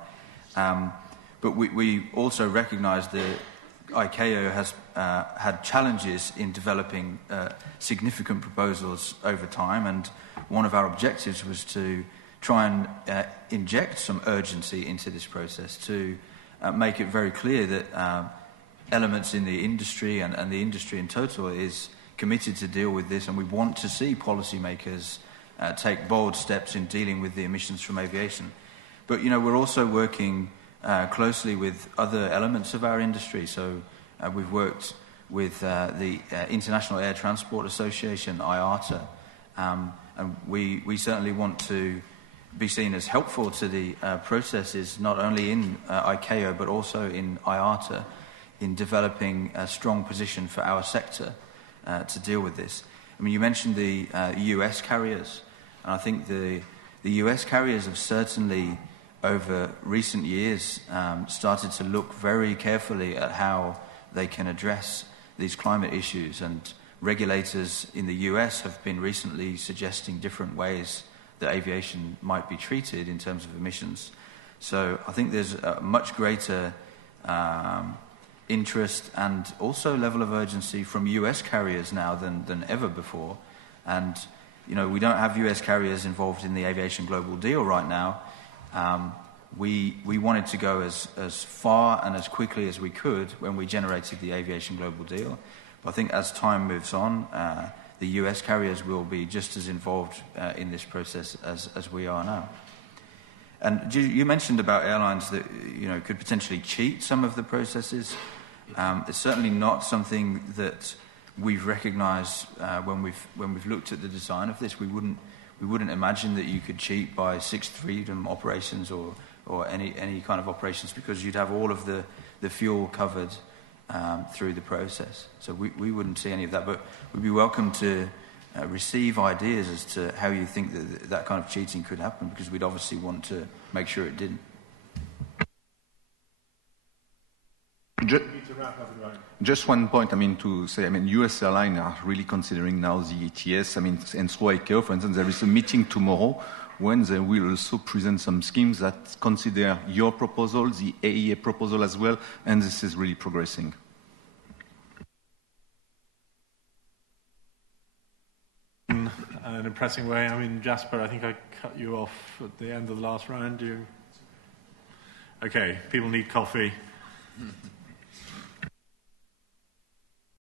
But we also recognise that ICAO has had challenges in developing significant proposals over time, and one of our objectives was to try and inject some urgency into this process to make it very clear that elements in the industry and the industry in total is committed to deal with this, and we want to see policymakers take bold steps in dealing with the emissions from aviation. But, we're also working closely with other elements of our industry. So we've worked with the International Air Transport Association, IATA, and we certainly want to be seen as helpful to the processes, not only in ICAO but also in IATA, in developing a strong position for our sector to deal with this. I mean, you mentioned the US carriers, and I think the US carriers have certainly, over recent years, started to look very carefully at how they can address these climate issues, and regulators in the US have been recently suggesting different ways that aviation might be treated in terms of emissions. So I think there's a much greater interest and also level of urgency from US carriers now than ever before. And, we don't have US carriers involved in the Aviation Global Deal right now. We wanted to go as far and as quickly as we could when we generated the Aviation Global Deal. But I think as time moves on, the US carriers will be just as involved in this process as we are now. And you mentioned about airlines that could potentially cheat some of the processes. It's certainly not something that we've recognised when we've looked at the design of this. We wouldn't imagine that you could cheat by Sixth Freedom operations or any kind of operations, because you'd have all of the fuel covered through the process. So we wouldn't see any of that, but we'd be welcome to receive ideas as to how you think that kind of cheating could happen, because we'd obviously want to make sure it didn't. Just one point, to say, US airlines are really considering now the ETS, and through ICAO, for instance, there is a meeting tomorrow when they will also present some schemes that consider your proposal, the AEA proposal as well, and this is really progressing. In an impressive way. Jasper, I think I cut you off at the end of the last round. Okay, people need coffee.